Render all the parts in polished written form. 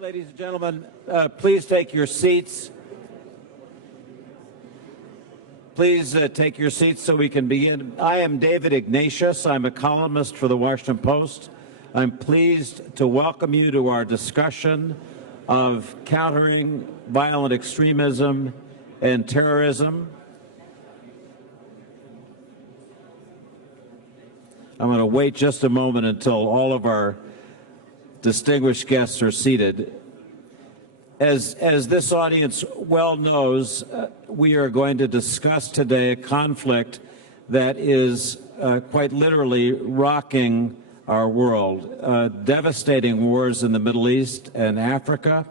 Ladies and gentlemen, please take your seats. Please take your seats so we can begin. I am David Ignatius. I'm a columnist for the Washington Post. I'm pleased to welcome you to our discussion of countering violent extremism and terrorism. I'm going to wait just a moment until all of our distinguished guests are seated. As this audience well knows, we are going to discuss today a conflict that is quite literally rocking our world. Devastating wars in the Middle East and Africa,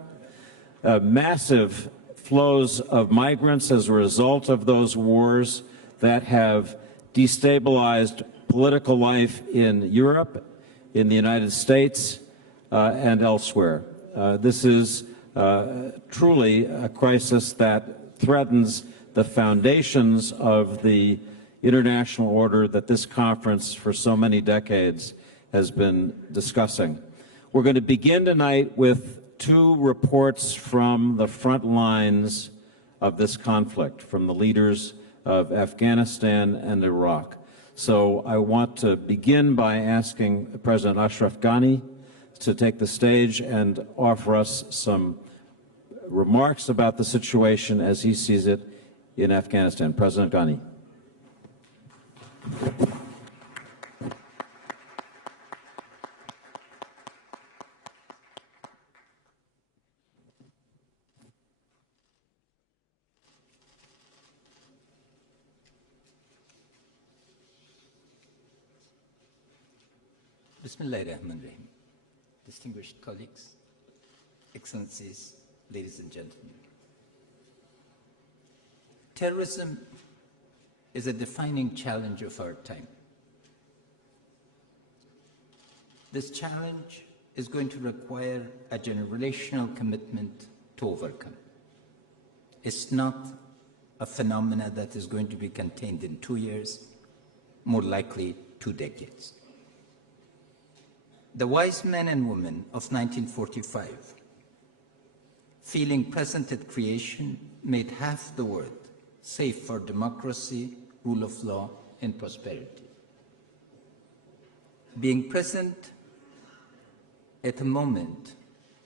massive flows of migrants as a result of those wars that have destabilized political life in Europe, in the United States, and elsewhere. This is truly a crisis that threatens the foundations of the international order that this conference for so many decades has been discussing. We're going to begin tonight with two reports from the front lines of this conflict, from the leaders of Afghanistan and Iraq. So I want to begin by asking President Ashraf Ghani to take the stage and offer us some remarks about the situation as he sees it in Afghanistan. President Ghani. Bismillahirrahmanirrahim. Distinguished colleagues, excellencies, ladies and gentlemen. Terrorism is a defining challenge of our time. This challenge is going to require a generational commitment to overcome. It's not a phenomena that is going to be contained in 2 years, more likely 2 decades. The wise men and women of 1945, feeling present at creation, made half the world safe for democracy, rule of law, and prosperity. Being present at a moment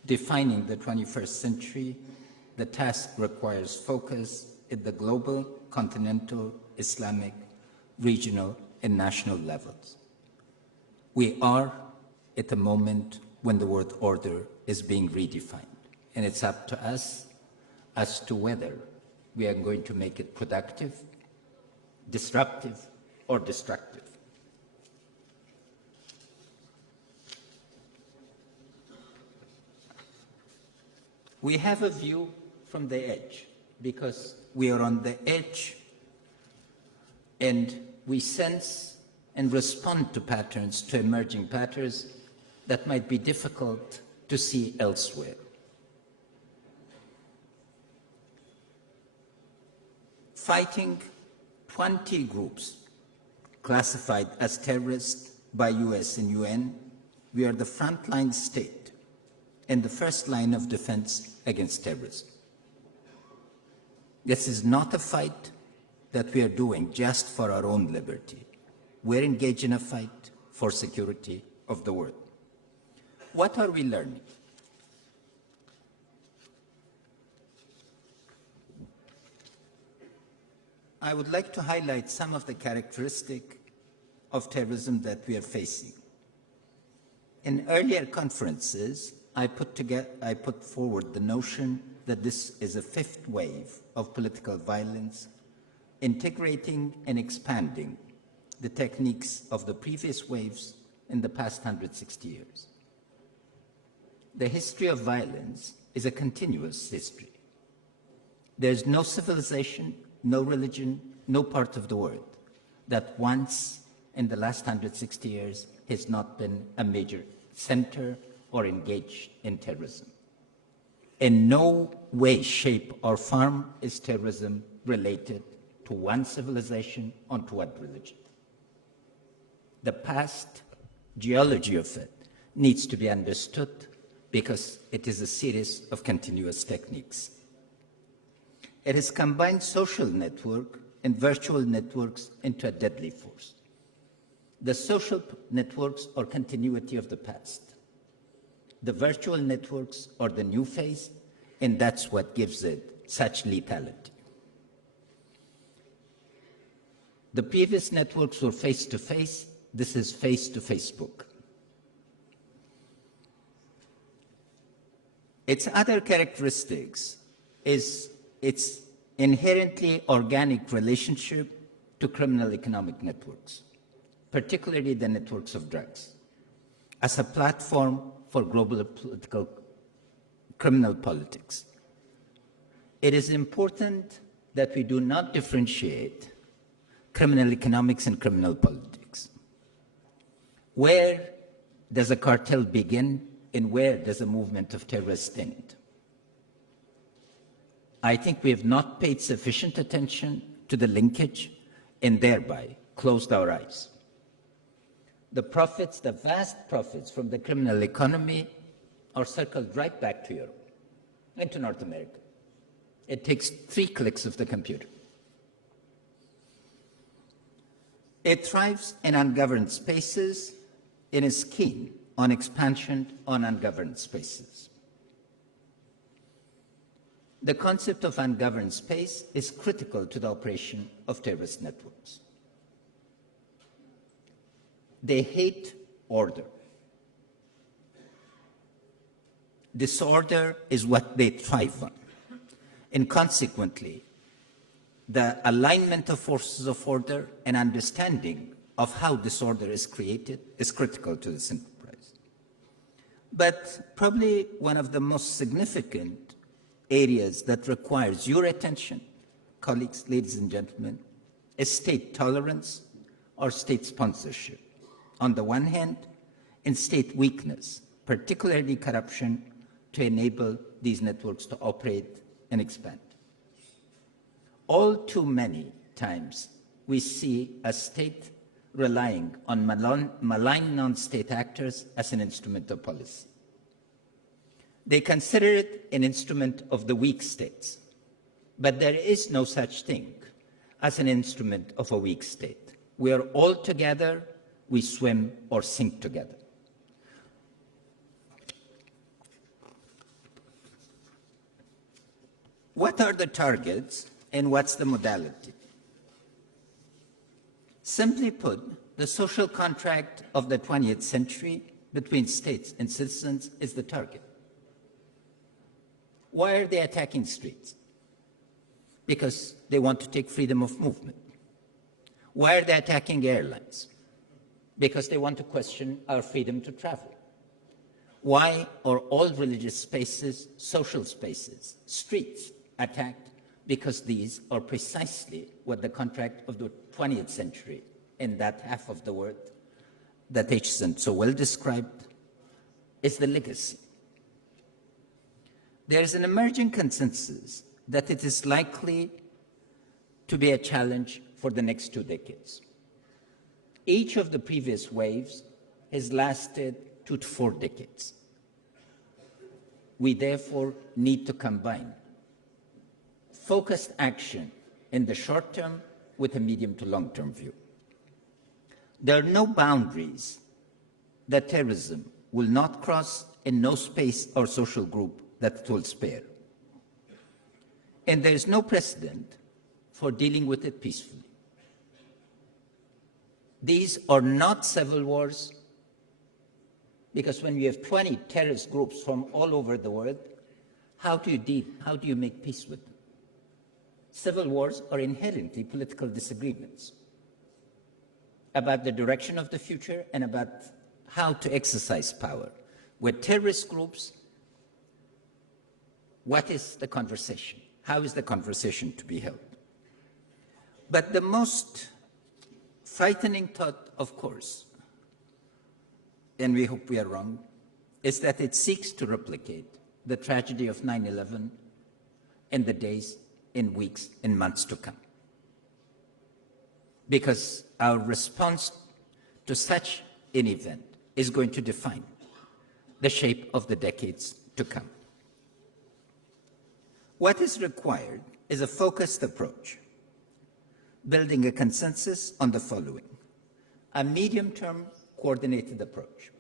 defining the 21st century, the task requires focus at the global, continental, Islamic, regional, and national levels. We are at a moment when the world order is being redefined. And it's up to us as to whether we are going to make it productive, disruptive, or destructive. We have a view from the edge because we are on the edge and we sense and respond to patterns, to emerging patterns that might be difficult to see elsewhere. Fighting 20 groups classified as terrorists by US and UN, we are the frontline state and the first line of defense against terrorism. This is not a fight that we are doing just for our own liberty. We're engaged in a fight for security of the world. What are we learning? I would like to highlight some of the characteristics of terrorism that we are facing. In earlier conferences, I put forward the notion that this is a fifth wave of political violence, integrating and expanding the techniques of the previous waves in the past 160 years. The history of violence is a continuous history. There's no civilization, no religion, no part of the world that once in the last 160 years has not been a major center or engaged in terrorism. In no way, shape, or form is terrorism related to one civilization or to one religion. The past geology of it needs to be understood because it is a series of continuous techniques. It has combined social network and virtual networks into a deadly force. The social networks are continuity of the past. The virtual networks are the new phase, and that's what gives it such lethality. The previous networks were face-to-face. This is face-to-Facebook. Its other characteristics is its inherently organic relationship to criminal economic networks, particularly the networks of drugs, as a platform for global criminal politics. It is important that we do not differentiate criminal economics and criminal politics. Where does a cartel begin and where does a movement of terrorists end? I think we have not paid sufficient attention to the linkage and thereby closed our eyes. The profits, the vast profits from the criminal economy are circled right back to Europe and to North America. It takes 3 clicks of the computer. It thrives in ungoverned spaces and is keen on expansion on ungoverned spaces. The concept of ungoverned space is critical to the operation of terrorist networks. They hate order. Disorder is what they thrive on. And consequently, the alignment of forces of order and understanding of how disorder is created is critical to this enterprise. But probably one of the most significant areas that requires your attention, colleagues, ladies and gentlemen, is state tolerance or state sponsorship on the one hand, and state weakness, particularly corruption, to enable these networks to operate and expand. All too many times we see a state relying on malign non-state actors as an instrument of policy. They consider it an instrument of the weak states, but there is no such thing as an instrument of a weak state. We are all together, we swim or sink together. What are the targets and what's the modality? Simply put, the social contract of the 20th century between states and citizens is the target. Why are they attacking streets? Because they want to take freedom of movement. Why are they attacking airlines? Because they want to question our freedom to travel. Why are all religious spaces, social spaces, streets attacked? Because these are precisely what the contract of the 20th century in that half of the world that Aitchison so well described is the legacy. There is an emerging consensus that it is likely to be a challenge for the next 2 decades. Each of the previous waves has lasted 2 to 4 decades. We therefore need to combine focused action in the short term with a medium to long-term view. There are no boundaries that terrorism will not cross and no space or social group that it will spare. And there is no precedent for dealing with it peacefully. These are not civil wars, because when you have 20 terrorist groups from all over the world, how do you make peace with them? Civil wars are inherently political disagreements about the direction of the future and about how to exercise power. With terrorist groups, what is the conversation? How is the conversation to be held? But the most frightening thought, of course, and we hope we are wrong, is that it seeks to replicate the tragedy of 9/11 in the days, in weeks, in months to come. Because our response to such an event is going to define the shape of the decades to come. What is required is a focused approach, building a consensus on the following: a medium-term coordinated approach,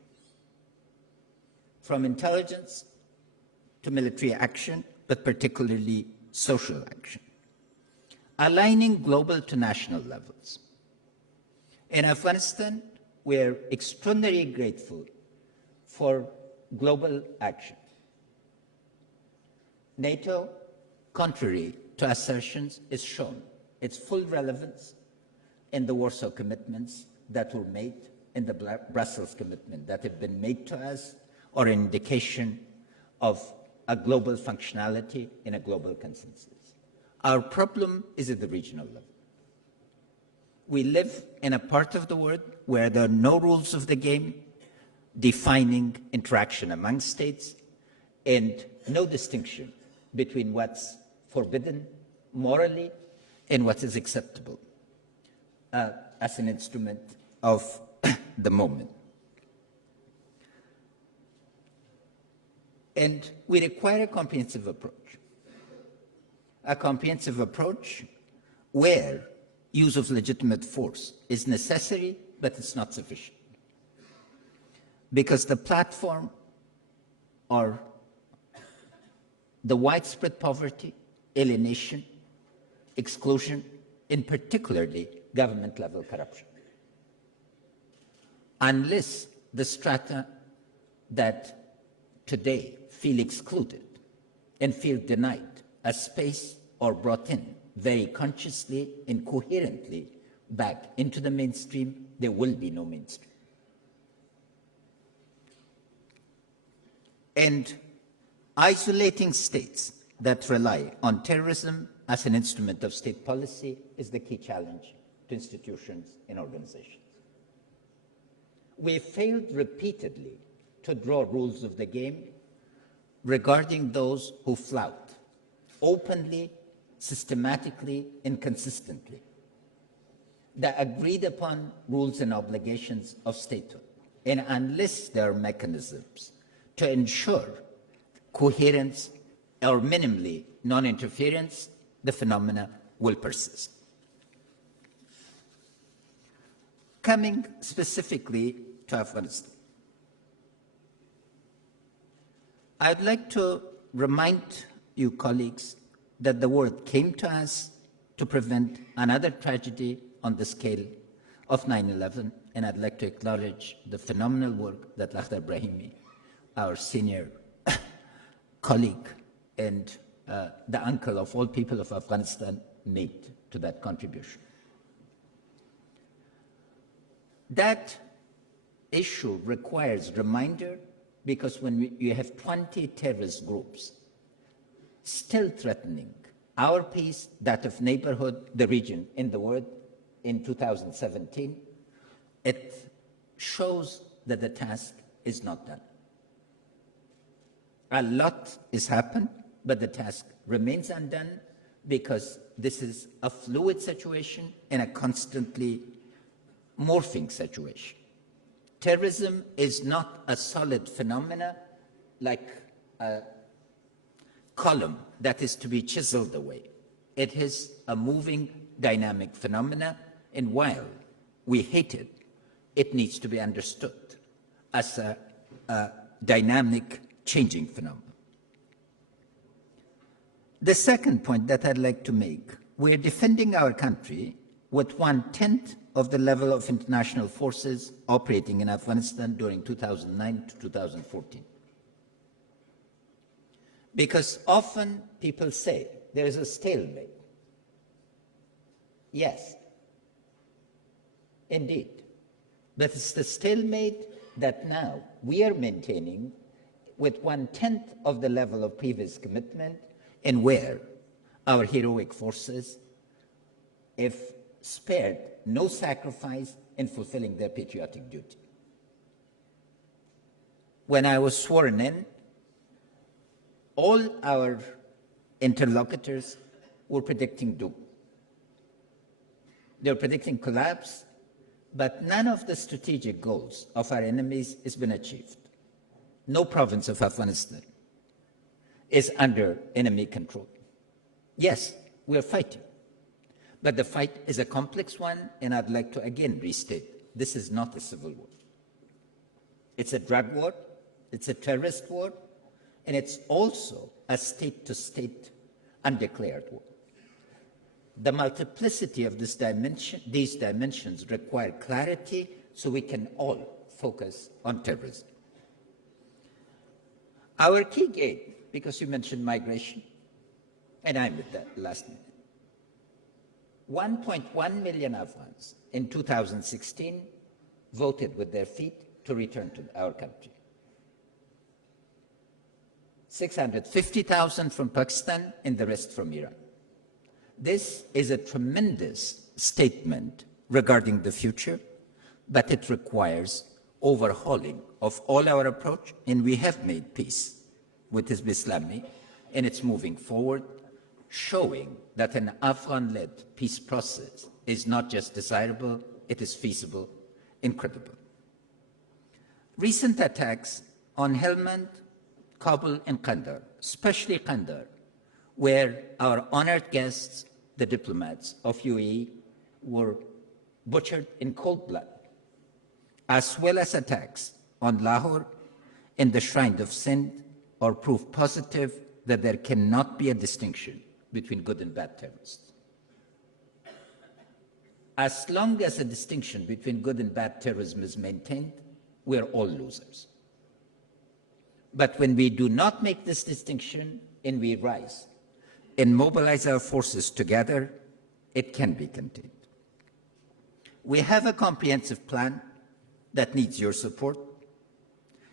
from intelligence to military action, but particularly social action, aligning global to national levels. In Afghanistan, we are extraordinarily grateful for global action. NATO, contrary to assertions, is shown its full relevance in the Warsaw commitments that were made, in the Brussels commitment that have been made to us, or an indication of a global functionality in a global consensus. Our problem is at the regional level. We live in a part of the world where there are no rules of the game defining interaction among states, and no distinction between what's forbidden morally and what is acceptable as an instrument of the moment. And we require a comprehensive approach where use of legitimate force is necessary, but it's not sufficient. Because the platform are the widespread poverty, alienation, exclusion, and particularly government-level corruption. Unless the strata that today feel excluded and feel denied a space or brought in very consciously and coherently back into the mainstream, there will be no mainstream. And isolating states that rely on terrorism as an instrument of state policy is the key challenge to institutions and organizations. We failed repeatedly to draw rules of the game regarding those who flout openly, systematically, and consistently the agreed upon rules and obligations of statehood. And unless there are mechanisms to ensure coherence or minimally non-interference, the phenomena will persist. Coming specifically to Afghanistan, I'd like to remind you, colleagues, that the word came to us to prevent another tragedy on the scale of 9/11, and I'd like to acknowledge the phenomenal work that Lakhdar Brahimi, our senior colleague and the uncle of all people of Afghanistan, made to that contribution. That issue requires reminder because when you have 20 terrorist groups still threatening our peace, that of neighborhood, the region, in the world in 2017, it shows that the task is not done. A lot has happened, but the task remains undone because this is a fluid situation and a constantly morphing situation. Terrorism is not a solid phenomena like a column that is to be chiseled away. It is a moving, dynamic phenomena, and while we hate it, it needs to be understood as a dynamic, changing phenomenon. The second point that I'd like to make, we're defending our country with 1/10 of the level of international forces operating in Afghanistan during 2009 to 2014. Because often people say there is a stalemate. Yes, indeed. But it's the stalemate that now we are maintaining with 1/10 of the level of previous commitment, and where our heroic forces, if spared no sacrifice in fulfilling their patriotic duty. When I was sworn in, all our interlocutors were predicting doom. They were predicting collapse, but none of the strategic goals of our enemies has been achieved. no province of Afghanistan is under enemy control. Yes, we are fighting, but the fight is a complex one, and I'd like to again restate, this is not a civil war. It's a drug war, it's a terrorist war, and it's also a state-to-state undeclared war. The multiplicity of these dimensions require clarity so we can all focus on terrorism. Our key gate, because you mentioned migration, and I'm with that last minute. 1.1 million Afghans in 2016 voted with their feet to return to our country. 650,000 from Pakistan and the rest from Iran. This is a tremendous statement regarding the future, but it requires overhauling of all our approach, and we have made peace with Hizb Islami, and it's moving forward, showing that an Afghan-led peace process is not just desirable, it is feasible and credible. Recent attacks on Helmand, Kabul, and Kandahar, especially Kandahar, where our honored guests, the diplomats of UAE, were butchered in cold blood, as well as attacks on Lahore and the Shrine of Sindh, are proof positive that there cannot be a distinction between good and bad terrorists. As long as a distinction between good and bad terrorism is maintained, we're all losers. But when we do not make this distinction and we rise and mobilize our forces together, it can be contained. We have a comprehensive plan that needs your support.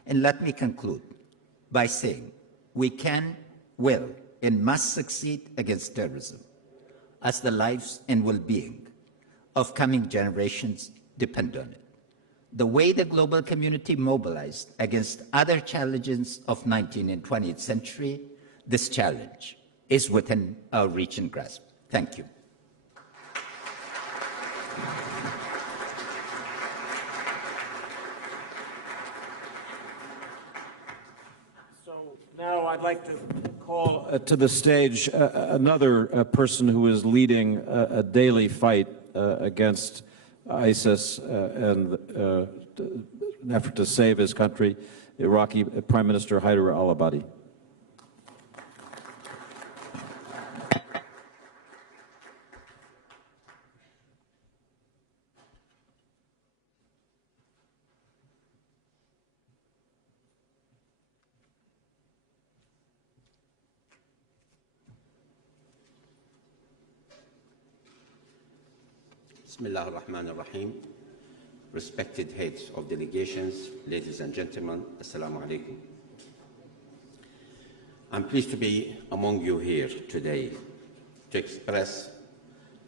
And let me conclude by saying we can, will, and must succeed against terrorism, as the lives and well-being of coming generations depend on it. The way the global community mobilized against other challenges of 19th and 20th century, this challenge is within our reach and grasp. Thank you. So now I'd like to call to the stage another person who is leading a daily fight against ISIS and an effort to save his country, Iraqi Prime Minister Haider Al-Abadi. Bismillah ar-Rahman ar-Rahim. Respected heads of delegations, ladies and gentlemen, Assalamu alaikum. I'm pleased to be among you here today to express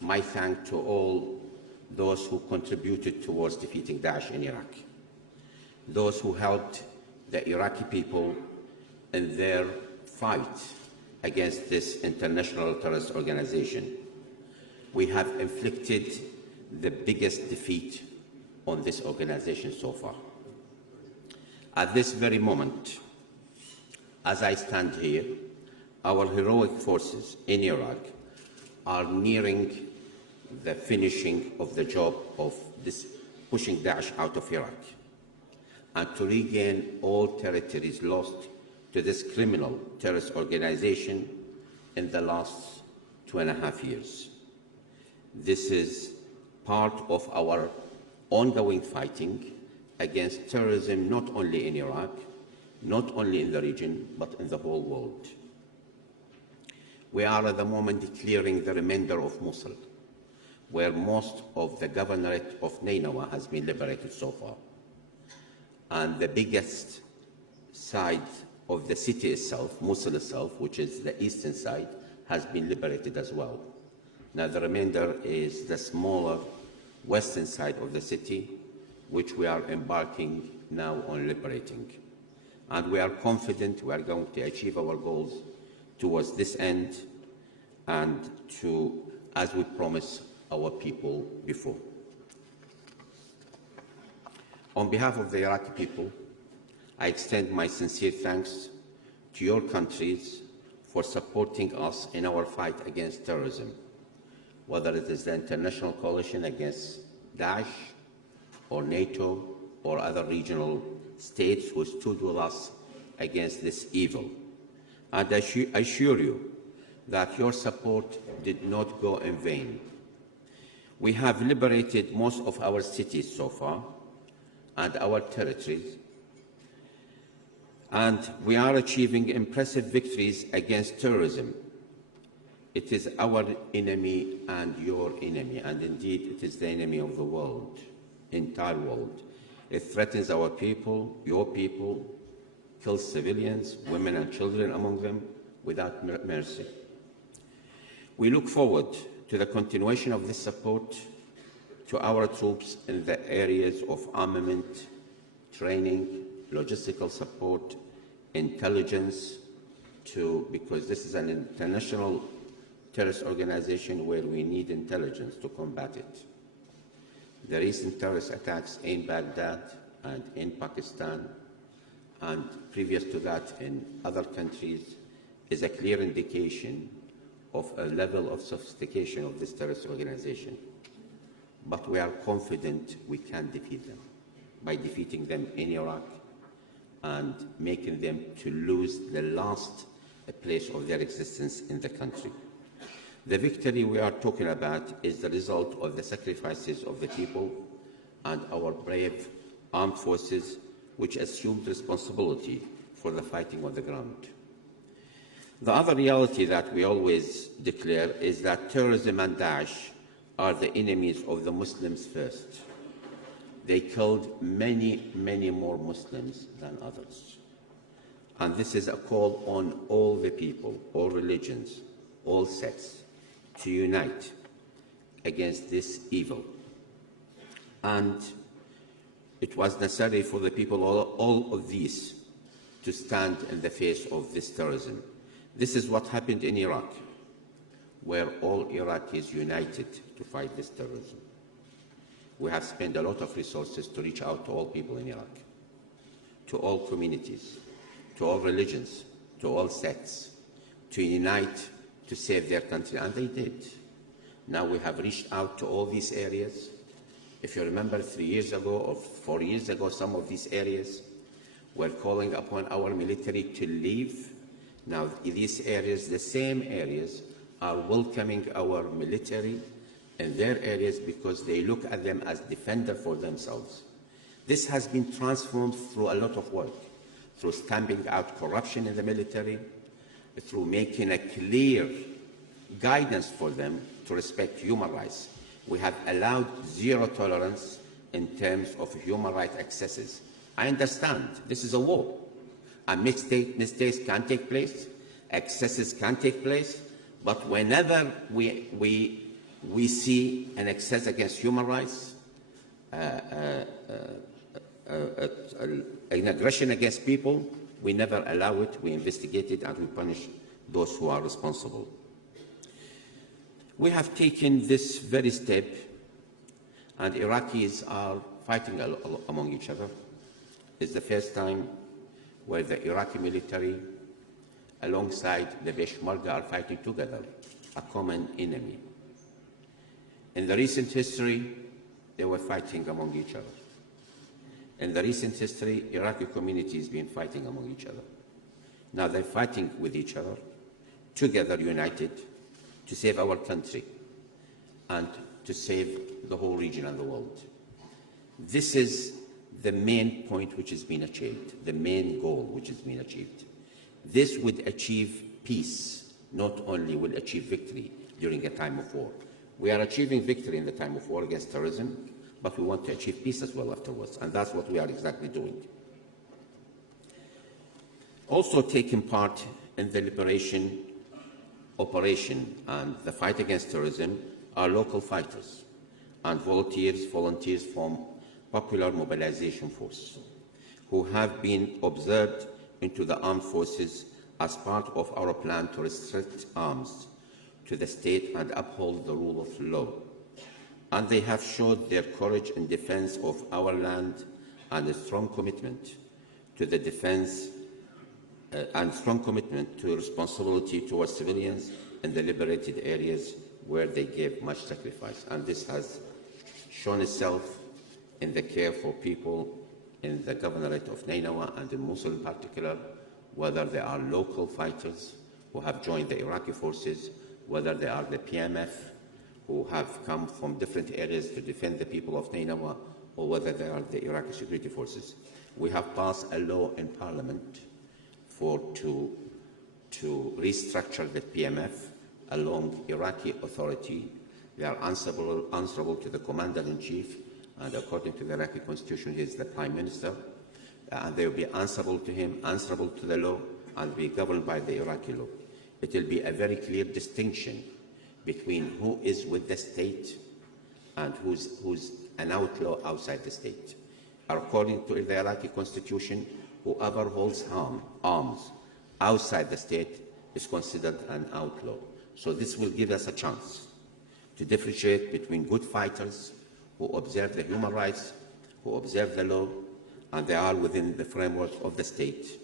my thanks to all those who contributed towards defeating Daesh in Iraq, those who helped the Iraqi people in their fight against this international terrorist organization. We have inflicted the biggest defeat on this organization so far. At this very moment, as I stand here, our heroic forces in Iraq are nearing the finishing of the job of this pushing Daesh out of Iraq and to regain all territories lost to this criminal terrorist organization in the last 2.5 years. This is part of our ongoing fighting against terrorism, not only in Iraq, not only in the region, but in the whole world. We are at the moment clearing the remainder of Mosul, where most of the governorate of Nineveh has been liberated so far. And the biggest side of the city itself, Mosul itself, which is the eastern side, has been liberated as well. Now the remainder is the smaller western side of the city, which we are embarking now on liberating. And we are confident we are going to achieve our goals towards this end and to, as we promised our people before. On behalf of the Iraqi people, I extend my sincere thanks to your countries for supporting us in our fight against terrorism, whether it is the international coalition against Daesh, or NATO, or other regional states who stood with us against this evil. And I assure you that your support did not go in vain. We have liberated most of our cities so far and our territories, and we are achieving impressive victories against terrorism. It is our enemy and your enemy, and indeed it is the enemy of the world, entire world. It threatens our people, your people, kills civilians, women and children among them, without mercy. We look forward to the continuation of this support to our troops in the areas of armament, training, logistical support, intelligence, because this is an international terrorist organization where we need intelligence to combat it. The recent terrorist attacks in Baghdad and in Pakistan, and previous to that in other countries, is a clear indication of a level of sophistication of this terrorist organization. But we are confident we can defeat them by defeating them in Iraq and making them to lose the last place of their existence in the country. The victory we are talking about is the result of the sacrifices of the people and our brave armed forces, which assumed responsibility for the fighting on the ground. The other reality that we always declare is that terrorism and Daesh are the enemies of the Muslims first. They killed many, many more Muslims than others. And this is a call on all the people, all religions, all sects, to unite against this evil. And it was necessary for the people, all of these, to stand in the face of this terrorism. This is what happened in Iraq, where all Iraqis united to fight this terrorism. We have spent a lot of resources to reach out to all people in Iraq, to all communities, to all religions, to all sects, to unite to save their country, and they did. Now we have reached out to all these areas. If you remember 3 years ago or 4 years ago, some of these areas were calling upon our military to leave. Now these areas, the same areas, are welcoming our military in their areas because they look at them as defenders for themselves. This has been transformed through a lot of work, through stamping out corruption in the military, through making a clear guidance for them to respect human rights. We have allowed zero tolerance in terms of human rights excesses. I understand this is a war, and mistakes can take place, excesses can take place, but whenever we see an excess against human rights, an aggression against people, we never allow it, we investigate it, and we punish those who are responsible. We have taken this very step, and Iraqis are fighting among each other. It's the first time where the Iraqi military, alongside the Peshmerga, are fighting together, a common enemy. In the recent history, they were fighting among each other. In the recent history, Iraqi communities have been fighting among each other. Now they're fighting with each other, together united, to save our country and to save the whole region and the world. This is the main point which has been achieved, the main goal which has been achieved. This would achieve peace, not only will achieve victory during a time of war. We are achieving victory in the time of war against terrorism, but we want to achieve peace as well afterwards, and that's what we are exactly doing. Also taking part in the liberation operation and the fight against terrorism are local fighters and volunteers from Popular Mobilization Force, who have been observed into the armed forces as part of our plan to restrict arms to the state and uphold the rule of law. And they have showed their courage in defense of our land and a strong commitment to the defense and strong commitment to responsibility towards civilians in the liberated areas where they gave much sacrifice. And this has shown itself in the care for people in the governorate of Nainawa and in Mosul in particular, whether they are local fighters who have joined the Iraqi forces, whether they are the PMF who have come from different areas to defend the people of Nainawa, or whether they are the Iraqi security forces. We have passed a law in Parliament to restructure the PMF along Iraqi authority. They are answerable to the Commander-in-Chief, and according to the Iraqi constitution, he is the Prime Minister. And they will be answerable to him, answerable to the law, and be governed by the Iraqi law. It will be a very clear distinction between who is with the state and who's an outlaw outside the state. According to the Iraqi constitution, whoever holds arms outside the state is considered an outlaw. So this will give us a chance to differentiate between good fighters who observe the human rights, who observe the law, and they are within the framework of the state,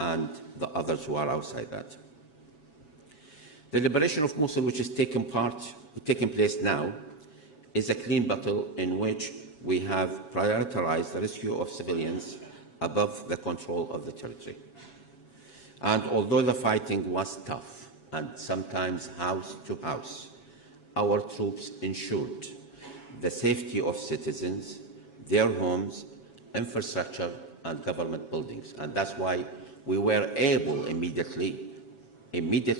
and the others who are outside that. The liberation of Mosul, which is taking place now, is a clean battle in which we have prioritized the rescue of civilians above the control of the territory. And although the fighting was tough and sometimes house to house, our troops ensured the safety of citizens, their homes, infrastructure, and government buildings. And that's why we were able immediately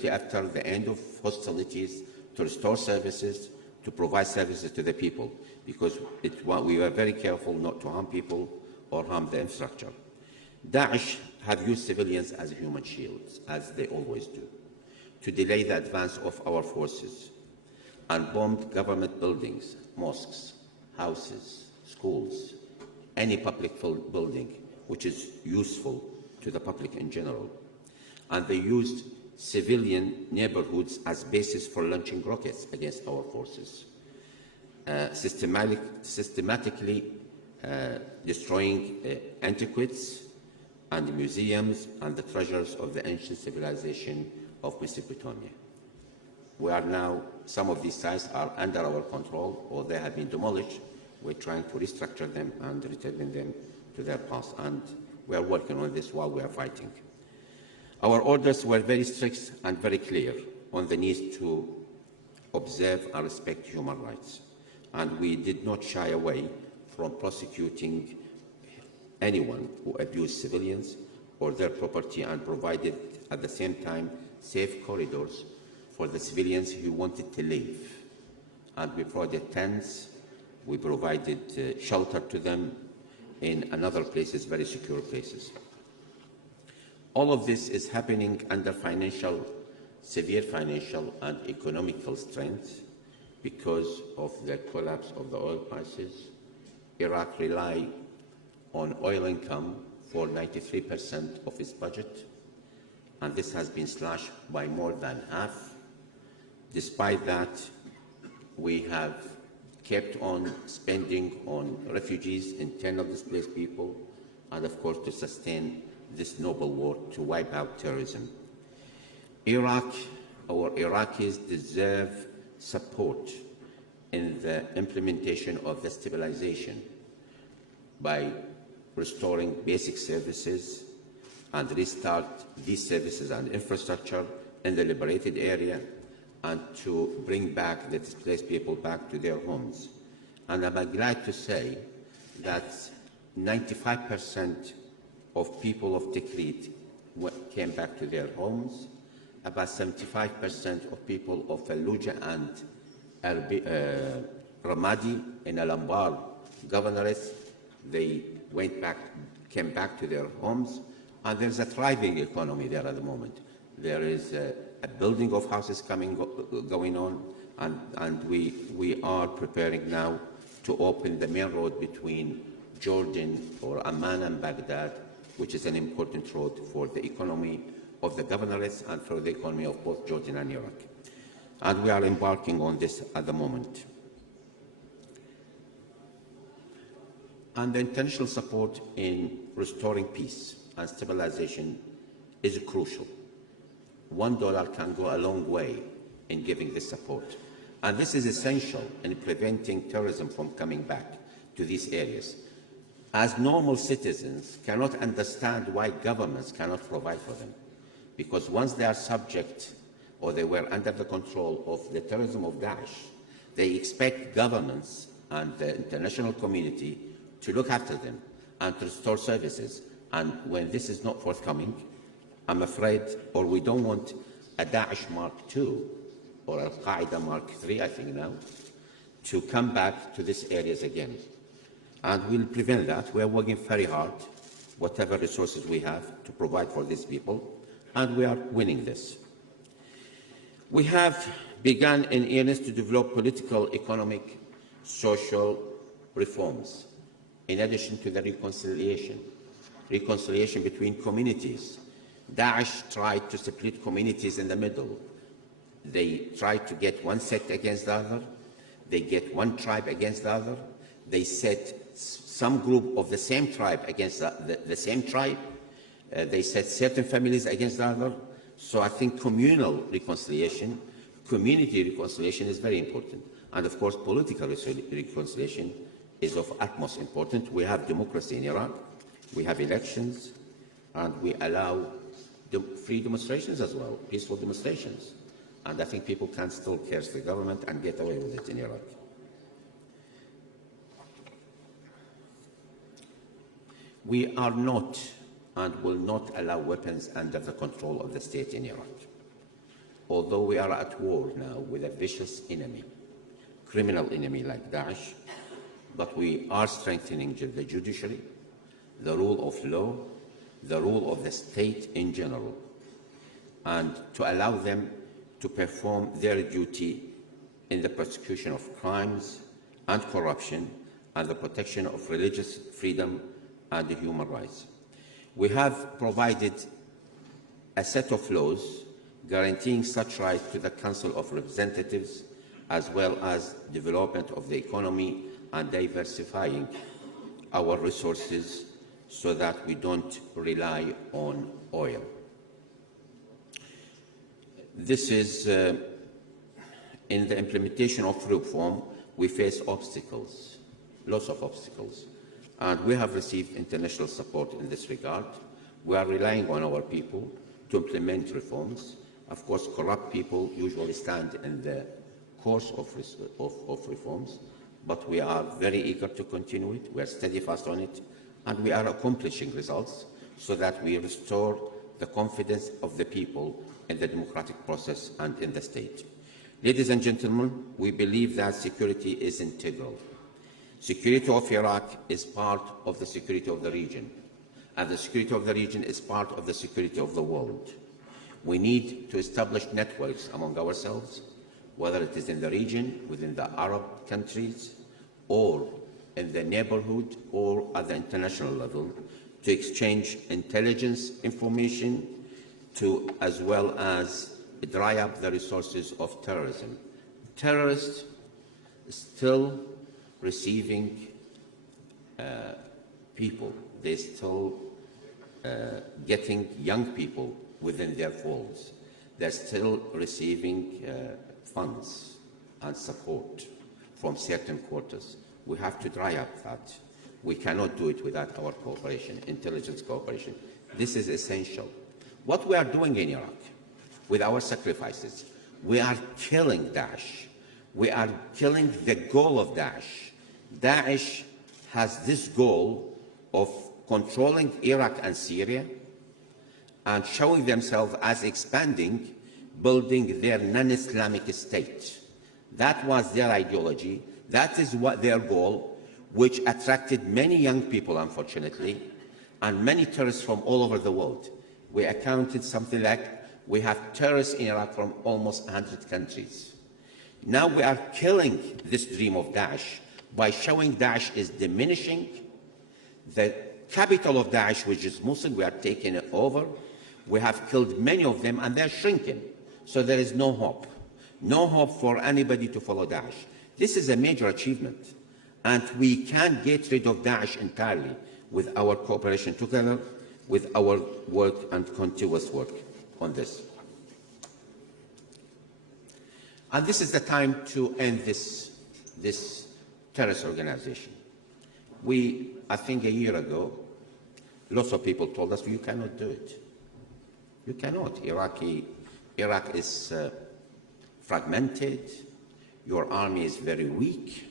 after the end of hostilities to restore services, to provide services to the people, because we were very careful not to harm people or harm the infrastructure. Daesh have used civilians as human shields, as they always do, to delay the advance of our forces, and bombed government buildings, mosques, houses, schools, any public building which is useful to the public in general. And they used civilian neighborhoods as bases for launching rockets against our forces, systematically destroying antiquities and museums and the treasures of the ancient civilization of Mesopotamia. We are now, some of these sites are under our control or they have been demolished. We're trying to restructure them and return them to their past, and we are working on this while we are fighting. Our orders were very strict and very clear on the need to observe and respect human rights, and we did not shy away from prosecuting anyone who abused civilians or their property, and provided at the same time safe corridors for the civilians who wanted to leave. And we provided tents, we provided shelter to them in another places, very secure places. All of this is happening under severe financial and economical strains because of the collapse of the oil prices. Iraq relies on oil income for 93% of its budget, and this has been slashed by more than half. Despite that, we have kept on spending on refugees, internal displaced people, and of course to sustain this noble war to wipe out terrorism. Iraq, our Iraqis deserve support in the implementation of the stabilization by restoring basic services and restart these services and infrastructure in the liberated area, and to bring back the displaced people back to their homes. And I'm glad to say that 95% of people of Tikrit came back to their homes. About 75% of people of Fallujah and Ramadi in Al-Anbar governorates, they came back to their homes, and there's a thriving economy there at the moment. There is a building of houses going on, and we are preparing now to open the main road between Jordan or Amman and Baghdad, which is an important road for the economy of the governorates and for the economy of both Jordan and Iraq. And we are embarking on this at the moment. And the international support in restoring peace and stabilization is crucial. $1 can go a long way in giving this support. And this is essential in preventing terrorism from coming back to these areas. As normal citizens cannot understand why governments cannot provide for them, because once they are subject or they were under the control of the terrorism of Daesh, they expect governments and the international community to look after them and to restore services. And when this is not forthcoming, I'm afraid, or we don't want a Daesh Mark II or Al-Qaeda Mark III, I think now, to come back to these areas again. And we'll prevent that. We're working very hard, whatever resources we have, to provide for these people, and we are winning this. We have begun in earnest to develop political, economic, social reforms, in addition to the reconciliation between communities. Daesh tried to split communities in the middle. They tried to get one sect against the other. They get one tribe against the other. They set some group of the same tribe against the same tribe. They set certain families against the other. So I think communal reconciliation, community reconciliation is very important. And of course, political reconciliation is of utmost importance. We have democracy in Iraq. We have elections, and we allow free demonstrations as well, peaceful demonstrations. And I think people can still curse the government and get away with it in Iraq. We are not and will not allow weapons under the control of the state in Iraq. Although we are at war now with a vicious enemy, criminal enemy like Daesh, but we are strengthening the judiciary, the rule of law, the rule of the state in general, and to allow them to perform their duty in the prosecution of crimes and corruption and the protection of religious freedom and human rights. We have provided a set of laws guaranteeing such rights to the Council of Representatives, as well as development of the economy and diversifying our resources so that we don't rely on oil. This is, in the implementation of reform, we face obstacles, lots of obstacles, and we have received international support in this regard. We are relying on our people to implement reforms. Of course, corrupt people usually stand in the course of reforms, but we are very eager to continue it. We are steadfast on it, and we are accomplishing results so that we restore the confidence of the people in the democratic process and in the state. Ladies and gentlemen, we believe that security is integral. Security of Iraq is part of the security of the region, and the security of the region is part of the security of the world. We need to establish networks among ourselves, whether it is in the region, within the Arab countries, or in the neighborhood, or at the international level, to exchange intelligence information, to as well as dry up the resources of terrorism. Terrorists still receiving people. They're still getting young people within their folds. They're still receiving funds and support from certain quarters. We have to dry up that. We cannot do it without our cooperation, intelligence cooperation. This is essential. What we are doing in Iraq, with our sacrifices, we are killing Daesh. We are killing the goal of Daesh. Daesh has this goal of controlling Iraq and Syria and showing themselves as expanding, building their non-Islamic state. That was their ideology. That is what their goal, which attracted many young people, unfortunately, and many terrorists from all over the world. We accounted something like we have terrorists in Iraq from almost 100 countries. Now we are killing this dream of Daesh by showing Daesh is diminishing. The capital of Daesh, which is Mosul, we are taking it over. We have killed many of them, and they're shrinking. So there is no hope. No hope for anybody to follow Daesh. This is a major achievement. And we can't get rid of Daesh entirely with our cooperation together, with our work and continuous work on this. And this is the time to end this terrorist organization. I think a year ago, lots of people told us, you cannot do it. You cannot. Iraq is fragmented. Your army is very weak.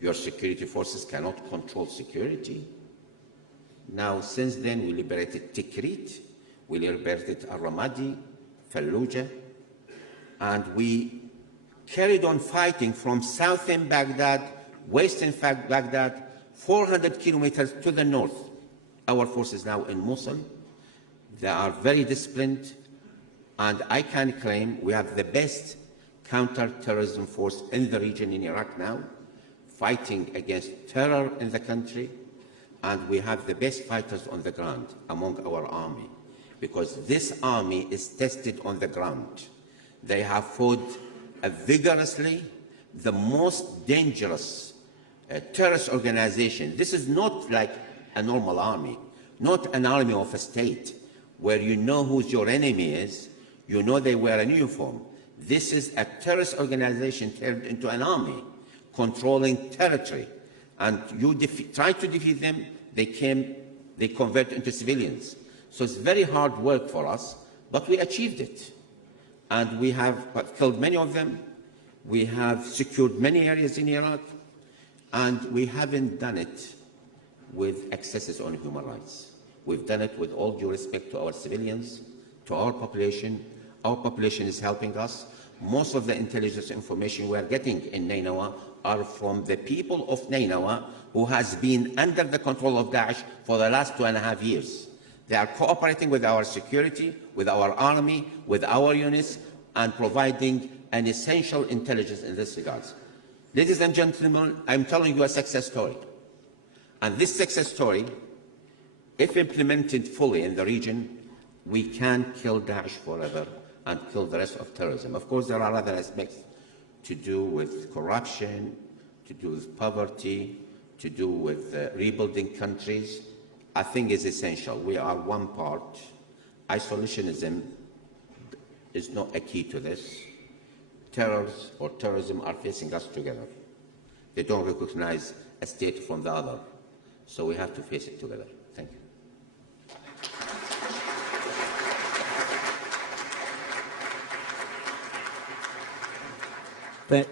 Your security forces cannot control security. Now, since then, we liberated Tikrit, we liberated Al-Abadi, Fallujah, and we carried on fighting from southern Baghdad, western Baghdad, 400 kilometers to the north. Our forces now in Mosul. They are very disciplined, and I can claim we have the best counter-terrorism force in the region in Iraq now, fighting against terror in the country, and we have the best fighters on the ground among our army, because this army is tested on the ground. They have fought vigorously the most dangerous terrorist organization. This is not like a normal army, not an army of a state where you know who your enemy is, you know they wear a uniform. This is a terrorist organization turned into an army, controlling territory. And you try to defeat them, they convert into civilians. So it's very hard work for us, but we achieved it. And we have killed many of them. We have secured many areas in Iraq. And we haven't done it with excesses on human rights. We've done it with all due respect to our civilians, to our population. Our population is helping us. Most of the intelligence information we are getting in Nainawa are from the people of Nainawa, who has been under the control of Daesh for the last 2.5 years. They are cooperating with our security, with our army, with our units, and providing an essential intelligence in this regard. Ladies and gentlemen, I'm telling you a success story. And this success story, if implemented fully in the region, we can kill Daesh forever and kill the rest of terrorism. Of course, there are other aspects to do with corruption, to do with poverty, to do with rebuilding countries. I think is essential. We are one part. Isolationism is not a key to this. Terrors or terrorism are facing us together. They don't recognize a state from the other. So we have to face it together. Thank you.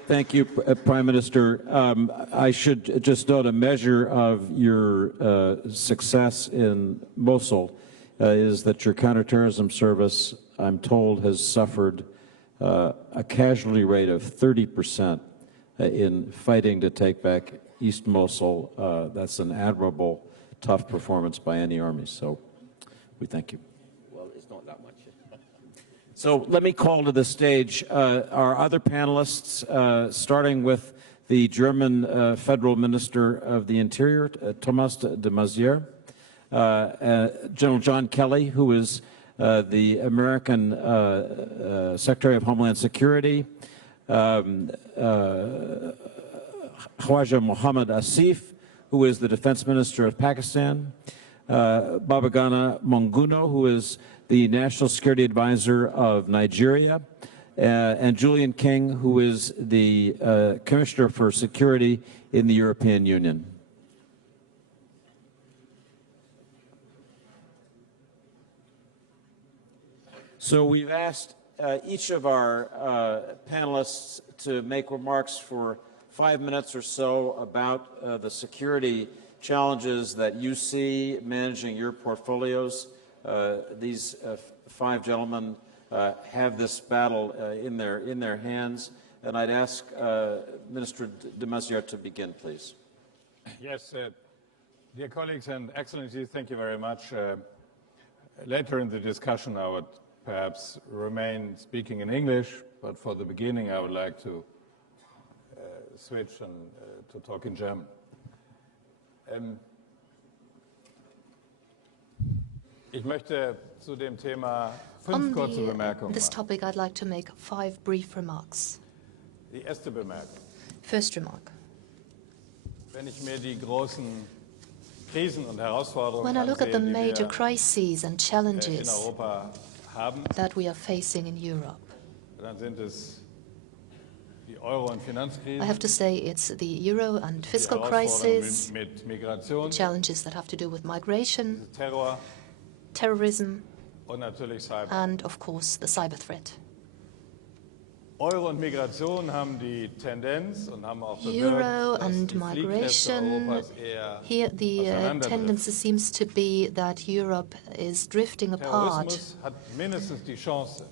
Thank you, Prime Minister. I should just note a measure of your success in Mosul is that your counterterrorism service, I'm told, has suffered a casualty rate of 30% in fighting to take back East Mosul. That's an admirable, tough performance by any army. So we thank you. Well, it's not that much. So let me call to the stage our other panelists, starting with the German Federal Minister of the Interior, Thomas de Maizière, General John Kelly, who is the American Secretary of Homeland Security, Khawaja Mohammad Asif, who is the Defense Minister of Pakistan, Babagana Monguno, who is the National Security Advisor of Nigeria, and Julian King, who is the Commissioner for Security in the European Union. So we've asked each of our panelists to make remarks for 5 minutes or so about the security challenges that you see managing your portfolios. These 5 gentlemen have this battle in their hands, and I'd ask Minister de Maizière to begin, please. Yes, dear colleagues and Excellencies, thank you very much. Later in the discussion, I would perhaps remain speaking in English, but for the beginning, I would like to switch and to talk in German. Ich möchte zu dem Thema 5 kurze Bemerkungen On this machen. topic, I'd like to make 5 brief remarks. Die erste Bemerkung. First remark. Wenn ich mir die großen Krisen und Herausforderungen When I look at the ansehen, die major wir crises and in challenges Europa haben, that we are facing in Europe, dann sind es die Euro- und I Finanzkrise, have to say it's the euro and die fiscal Herausforderungen crisis, mit Migration, challenges that have to do with migration, Terror terrorism, und natürlich Cyber. and of course the cyber threat. Euro und Migration haben die Tendenz und haben auch bewirkt, Euro dass and die Fliehkräfte migration, Europas eher here the auseinanderdriften. tendency seems to be that Europe is drifting apart. Terrorismus hat mindestens die Chance,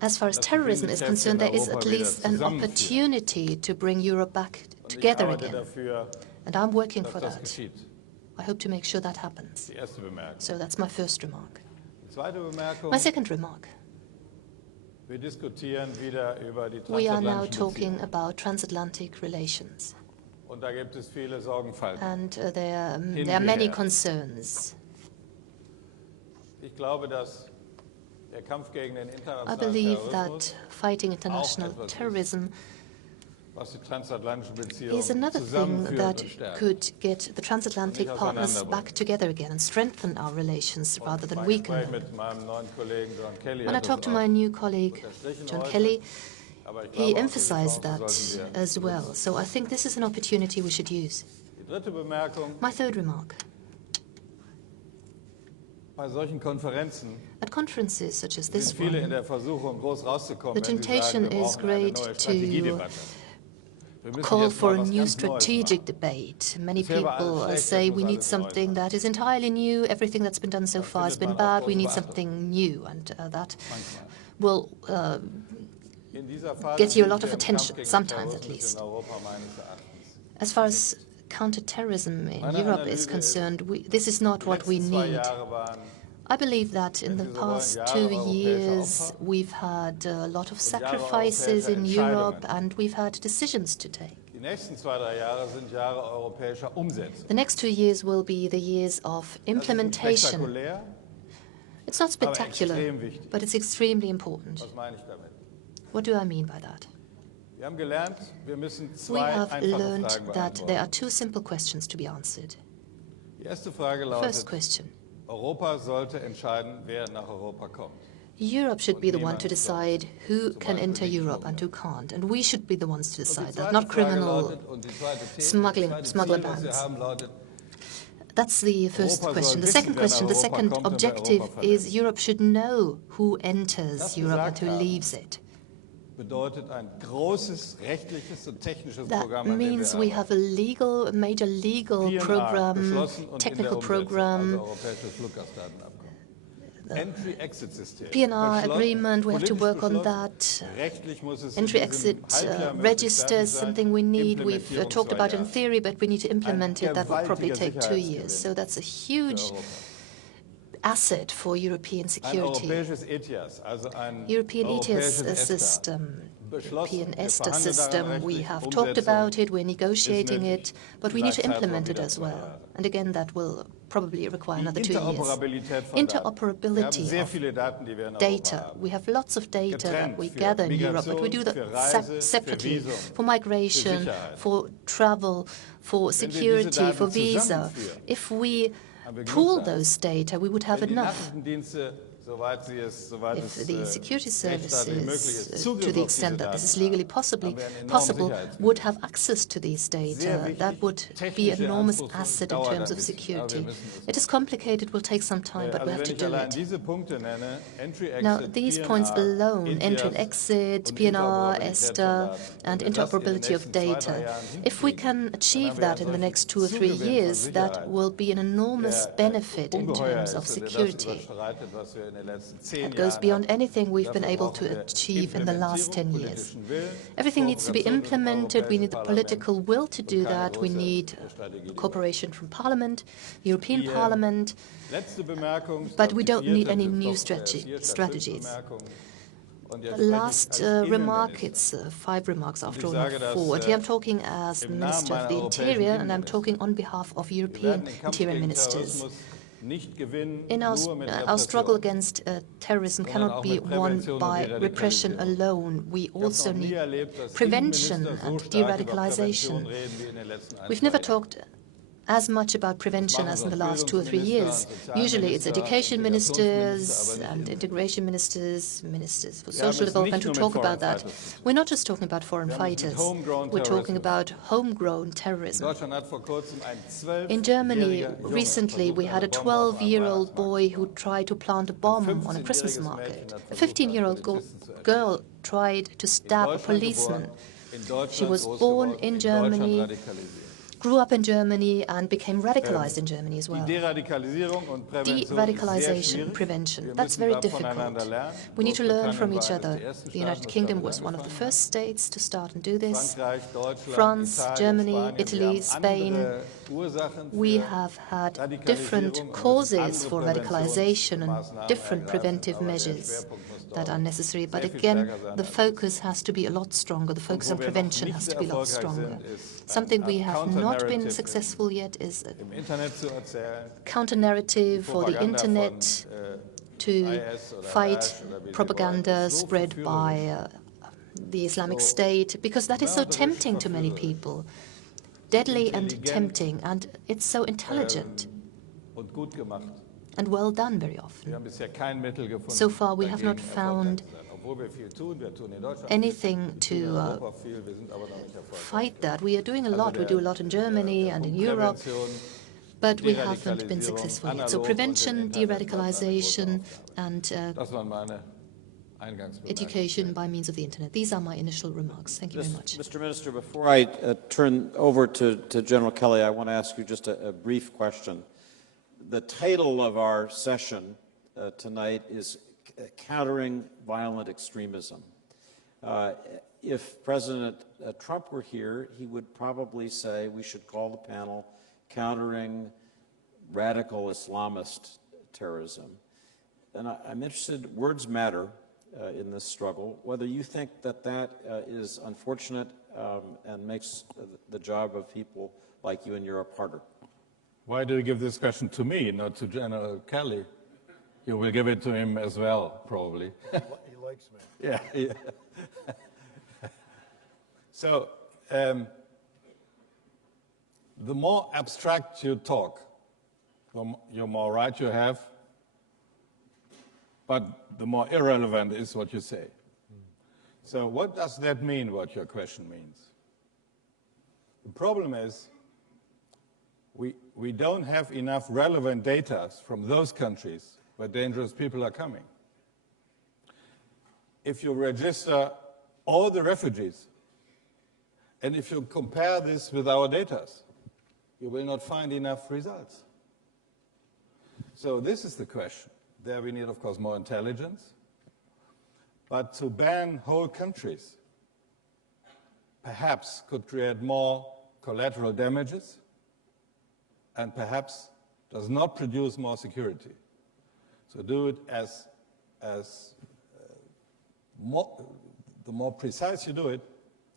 As far as terrorism is concerned, there is at least an opportunity to bring Europe back und ich together arbeite again. dafür, And I'm working dass for das that. geschieht. I hope to make sure that happens. Die erste Bemerkung. So that's my first remark. Die zweite Bemerkung, My second remark. wir diskutieren wieder über die We are now transatlantischen talking Beziehungen. about transatlantic relations. Und da gibt es viele Sorgenfalten. And there are many concerns. Ich glaube, dass der Kampf gegen den I internationalen believe Terrorismus, that fighting international etwas ist. terrorism was die transatlantischen Beziehungen is another thing zusammenführt that und stärkt. could get the transatlantic nicht partners auseinanderbringen. back together again and strengthen our relations rather than Mein weaken Gespräch them. mit meinem neuen Kollegen John Kelly When I hat das talked to auch my new colleague, unterstrichen John heute. Kelly, Aber ich he glaube, auch diese emphasized Chance that sollten wir as well. nutzen. So I think this is an opportunity we should use. Die dritte Bemerkung, My third remark. bei solchen Konferenzen At conferences such as sind this viele in one, der Versuchung, groß rauszukommen, the wenn sie temptation sagen, wir is brauchen eine great neue to Strategiedebatte. Wir müssen call jetzt for mal a was new ganz Neues strategic machen. debate. Many Bisher war alles people schlecht, say jetzt muss we need alles neu something sein. that is entirely new. Everything that's been done so Dann far has findet been man auch bad. We große need Beachtung. something new, and that Manchmal. will In dieser Phase get you a sind lot wir of im Kampf attention, gegen sometimes at Terrorismus least. in Europa meines Erachtens. As far as counterterrorism in Meine Europe Analyse is ist, concerned, this is not Die what we letzten 2 need. Jahre waren I believe that in the Wenn Sie so wollen, past Jahre 2 europäischer years, Opfer we've had a lot of und Jahre sacrifices europäischer in Europe, Entscheidungen. and we've had decisions to take. Die nächsten 2, 3 Jahre sind Jahre europäischer Umsetzung. The next 2 years will be the years of Das ist implementation. spektakulär. It's not spectacular, extrem wichtig. but it's extremely important. Was meine ich damit? What do I mean by that? Wir haben gelernt, wir müssen We 2 have einfache learned Fragen that there are beantworten. 2 simple questions to be answered. Die erste Frage First lautet, question. Europa sollte entscheiden, wer nach Europa kommt. Europe should be the one to niemand decide who Zum can Beispiel enter die Europe and who can't. And we should be the ones to Und die decide that, zweite not Frage criminal lautet, und die zweite smuggling- zweite smuggler Ziel, das wir bands. haben, lautet, That's the first Europa question. soll The second wissen, wer question, nach the Europa second kommt und wer objective Europa is verlässt. Europe should know who enters Das Europe and gesagt who haben, leaves it. bedeutet ein großes rechtliches und technisches That Programm, an dem wir means we have a major legal PNR program, beschlossen und in der technical Umsetzung, program, also europäisches Fluggastdatenabkommen. Entry-Exit-System. PNR agreement, we have to politisch work on beschlossen. that. Rechtlich muss es in diesem Entry-exit Halbjahr möglich register fertig is sein. something we need. We've Implementierung talked 2 about it in Jahre. theory, but we need to implement it. That will probably gewaltiger take 2 years. Sicherheitsgewinn So that's a huge für Europa. asset for European Ein security. europäisches ETIAS, also ein European europäisches ETIAS ESTA. system, Beschlossen, European wir ESTA verhandeln daran system, we rechtlich, have talked Umsetzung about it, we're negotiating nötig. it, but we need to Vielleicht implement it wieder as 2 well. Jahre. And again, that will probably require Die another 2 years. Interoperabilität von Daten. Wir haben Interoperability sehr of viele Daten, die wir in Europa data. haben. We have lots of data that Getrennt we für gather in Europe, but we do Migration, that für Reise, separately für Visum, for migration, für Sicherheit. for travel, for diese security, Daten for visa. zusammenführen, If we haben wir genug pool Daten. those data, we would have Wenn die enough. Nachrichtendienste, soweit If the security rechtsstaatlich möglich services, ist, to Zugriff the auf diese extent that this is Daten legally haben, possible, haben wir ein enormes Sicherheitsgefühl. would have access to these Sehr data, wichtig, that would be technische, an enormous anspruchsvoll, asset in dauert terms ein of bisschen, aber wir security. müssen das It is complicated, will take some time, but we Also have wenn to ich do allein it. diese Punkte nenne, Entry, Now, Exit, these PNR, points alone, ETIAS entry and exit, und PNR, Interoperabilität ESTA, von Daten, and wenn wir das in den interoperability of nächsten 2, 3 data. Jahren If we hinkriegen, can achieve haben wir that einen in the solchen next 2 or 3 Zugewinn von years, that Sicherheit, will be an enormous der benefit in ungeheuer terms of ist und der das security. überschreitet, was wir in den letzten 10 That goes Jahren beyond hatten. anything we've been Dafür able to brauchen wir achieve in the last 10 Implementierung, years. politischen Willen, Everything needs to be Kooperation mit dem implemented. We need the Europäischen political Parlament will to und do keine that. We große need Strategiedebatte. cooperation from Parliament, European Die, Parliament, Letzte Bemerkung, but we die don't need vierte, any das ist new doch, vierte, strategies. Bemerkung. Und jetzt spreche ich Last als remark, Innenminister. it's 5 remarks after all, sage not das, 4. Here I'm talking as the im Minister Namen of the meiner Interior, europäischen and I'm Innenminister. talking on behalf of Wir European werden den Kampf interior gegen ministers. Terrorismus nicht gewinnen, In nur mit our struggle Repression. against terrorism Sondern cannot auch be mit won Prävention und by repression Deradikalisierung. alone. We Ich habe also noch nie need erlebt, dass prevention Innenminister so and stark über de-radicalization. Prävention reden wie in den letzten 1, We've 2 never Jahren. talked as much about prevention as in the last 2 or 3 years. Usually it's education ministers and integration ministers, ministers for social development who talk about that. We're not just talking about foreign fighters. We're talking about homegrown terrorism. In Germany, recently, we had a 12-year-old boy who tried to plant a bomb on a Christmas market. A 15-year-old girl tried to stab a policeman. She was born in Germany, grew up in Germany, and became radicalized in Germany as well. De-radicalization prevention, that's very difficult. We need to learn from each other. The United Kingdom was one of the first states to start and do this. France, Germany, Italy, Spain. We have had different causes for radicalization and different preventive measures that are necessary. But again, the focus has to be a lot stronger. The focus on prevention has to be a lot stronger. Something we have not been successful yet is a counter-narrative for the internet to fight propaganda spread by the Islamic State, because that is so tempting to many people. Deadly and tempting, and it's so intelligent and well done very often. So far, we have not found anything to fight that. We are doing a lot. We do a lot in Germany and in Europe, but we haven't been successful yet. So prevention, de-radicalization, and education by means of the internet. These are my initial remarks. Thank you very much. Mr. Minister, before I turn over to General Kelly, I want to ask you just a brief question. The title of our session tonight is Countering Violent Extremism. If President Trump were here, he would probably say we should call the panel Countering Radical Islamist Terrorism. And I'm interested, words matter in this struggle, whether you think that that is unfortunate and makes the job of people like you in Europe harder. Why do you give this question to me, not to General Kelly? You will give it to him as well, probably. He likes me. Yeah. So, the more abstract you talk, the more right you have, but the more irrelevant is what you say. So what does that mean, what your question means? The problem is we don't have enough relevant data from those countries where dangerous people are coming. If you register all the refugees, and if you compare this with our data, you will not find enough results. So this is the question. There we need, of course, more intelligence. But to ban whole countries perhaps could create more collateral damages and perhaps does not produce more security. So do it the more precise you do it,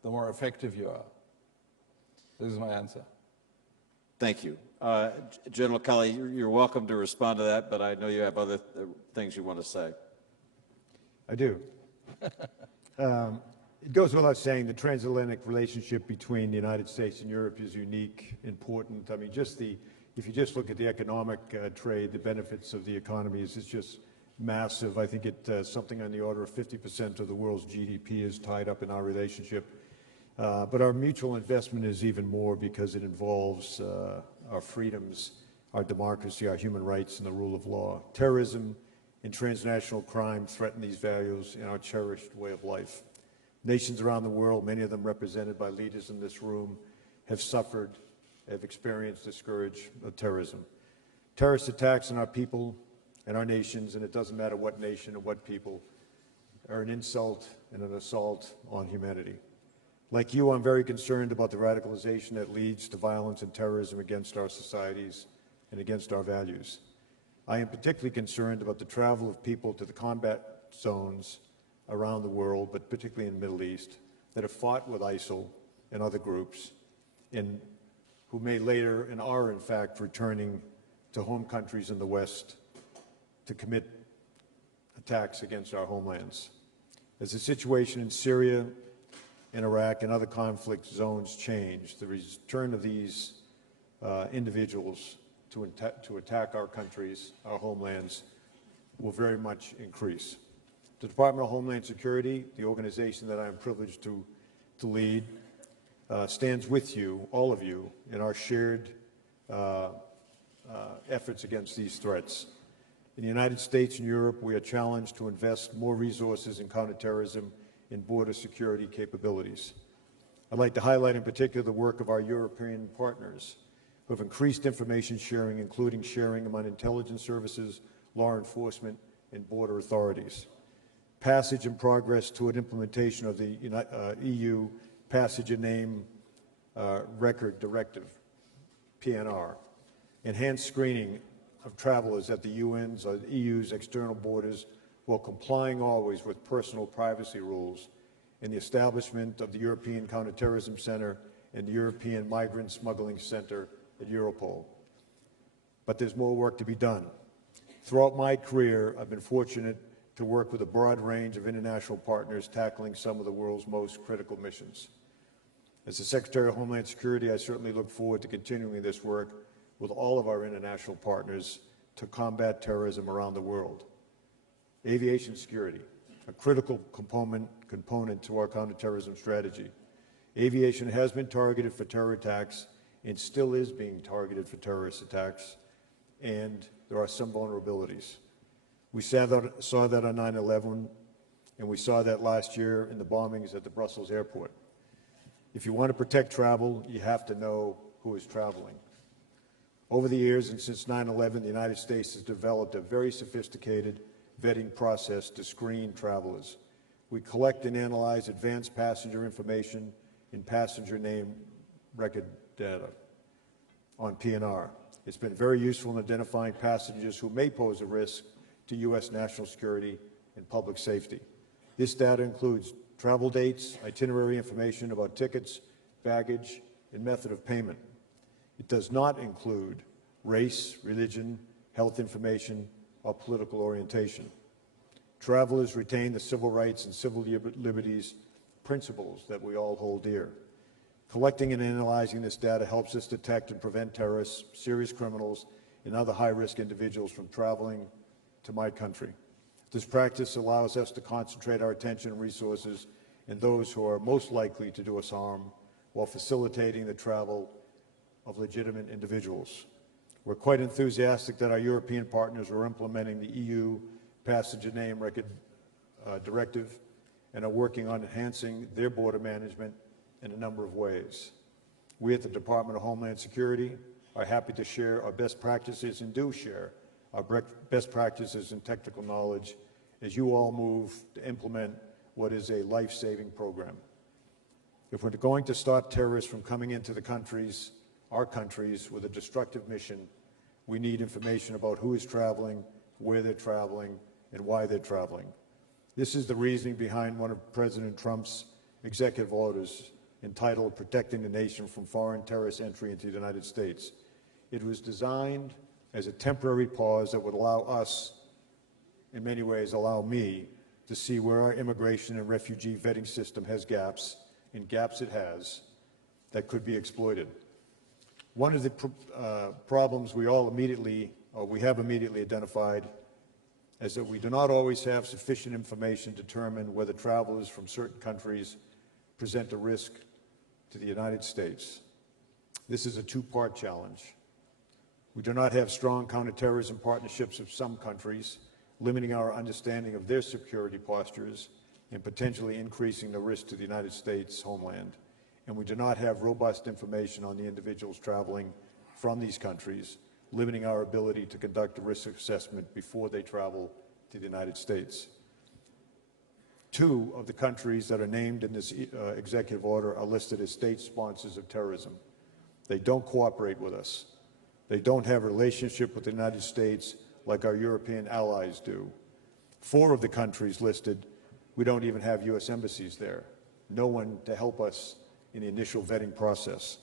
the more effective you are. This is my answer. Thank you. General Kelly, you're welcome to respond to that, but I know you have other things you want to say. I do. It goes without saying the transatlantic relationship between the United States and Europe is unique, important. I mean, if you just look at the economic trade, the benefits of the economies is just massive. I think it's something on the order of 50% of the world's GDP is tied up in our relationship. But our mutual investment is even more because it involves our freedoms, our democracy, our human rights, and the rule of law. Terrorism and transnational crime threaten these values and our cherished way of life. Nations around the world, many of them represented by leaders in this room, have suffered, have experienced the scourge of terrorism. Terrorist attacks on our people and our nations, and it doesn't matter what nation or what people, are an insult and an assault on humanity. Like you, I'm very concerned about the radicalization that leads to violence and terrorism against our societies and against our values. I am particularly concerned about the travel of people to the combat zones around the world, but particularly in the Middle East, that have fought with ISIL and other groups, and who may later and are in fact returning to home countries in the West to commit attacks against our homelands. As the situation in Syria, in Iraq, and other conflict zones change, the return of these individuals to attack our countries, our homelands, will very much increase. The Department of Homeland Security, the organization that I am privileged to lead, stands with you, all of you, in our shared efforts against these threats. In the United States and Europe, we are challenged to invest more resources in counterterrorism and border security capabilities. I'd like to highlight in particular the work of our European partners who have increased information sharing, including sharing among intelligence services, law enforcement, and border authorities. Passage and progress toward implementation of the EU Passage and Name Record Directive, PNR. Enhanced screening of travelers at the UN's or the EU's external borders while complying always with personal privacy rules, and the establishment of the European Counterterrorism Center and the European Migrant Smuggling Center at Europol. But there's more work to be done. Throughout my career, I've been fortunate to work with a broad range of international partners tackling some of the world's most critical missions. As the Secretary of Homeland Security, I certainly look forward to continuing this work with all of our international partners to combat terrorism around the world. Aviation security, a critical component to our counterterrorism strategy. Aviation has been targeted for terror attacks and still is being targeted for terrorist attacks, and there are some vulnerabilities. We saw that on 9/11, and we saw that last year in the bombings at the Brussels airport. If you want to protect travel, you have to know who is traveling. Over the years and since 9/11, the United States has developed a very sophisticated vetting process to screen travelers. We collect and analyze advanced passenger information and passenger name record data on PNR. It's been very useful in identifying passengers who may pose a risk to U.S. national security and public safety. This data includes travel dates, itinerary information about tickets, baggage, and method of payment. It does not include race, religion, health information, or political orientation. Travelers retain the civil rights and civil liberties principles that we all hold dear. Collecting and analyzing this data helps us detect and prevent terrorists, serious criminals, and other high-risk individuals from traveling to my country. This practice allows us to concentrate our attention and resources in those who are most likely to do us harm while facilitating the travel of legitimate individuals. We're quite enthusiastic that our European partners are implementing the EU Passenger Name Record Directive and are working on enhancing their border management in a number of ways. We at the Department of Homeland Security are happy to share our best practices and do share our best practices and technical knowledge as you all move to implement what is a life-saving program. If we're going to stop terrorists from coming into the countries, our countries, with a destructive mission, we need information about who is traveling, where they're traveling, and why they're traveling. This is the reasoning behind one of President Trump's executive orders entitled Protecting the Nation from Foreign Terrorist Entry into the United States. It was designed as a temporary pause that would allow us, in many ways allow me, to see where our immigration and refugee vetting system has gaps, and gaps it has, that could be exploited. One of the problems we have immediately identified is that we do not always have sufficient information to determine whether travelers from certain countries present a risk to the United States. This is a two-part challenge. We do not have strong counterterrorism partnerships with some countries, limiting our understanding of their security postures and potentially increasing the risk to the United States homeland. And we do not have robust information on the individuals traveling from these countries, limiting our ability to conduct a risk assessment before they travel to the United States. Two of the countries that are named in this executive order are listed as state sponsors of terrorism. They don't cooperate with us. They don't have a relationship with the United States like our European allies do. Four of the countries listed, we don't even have U.S. embassies there. No one to help us in the initial vetting process.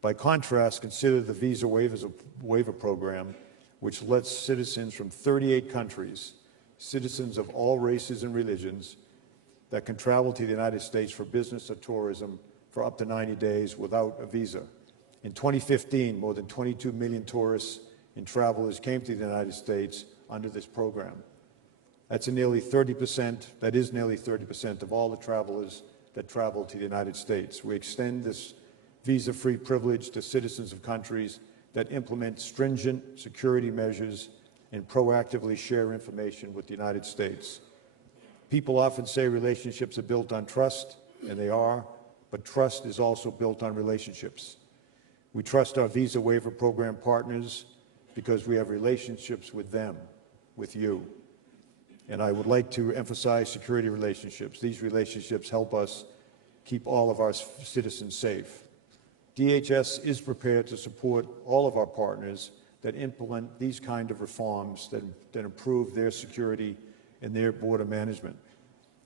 By contrast, consider the visa waiver program, which lets citizens from 38 countries, citizens of all races and religions, that can travel to the United States for business or tourism for up to 90 days without a visa. In 2015, more than 22 million tourists and travelers came to the United States under this program. That's nearly 30%, that is nearly 30% of all the travelers that travel to the United States. We extend this visa-free privilege to citizens of countries that implement stringent security measures and proactively share information with the United States. People often say relationships are built on trust, and they are, but trust is also built on relationships. We trust our visa waiver program partners because we have relationships with them, with you. And I would like to emphasize security relationships. These relationships help us keep all of our citizens safe. DHS is prepared to support all of our partners that implement these kind of reforms that improve their security and their border management.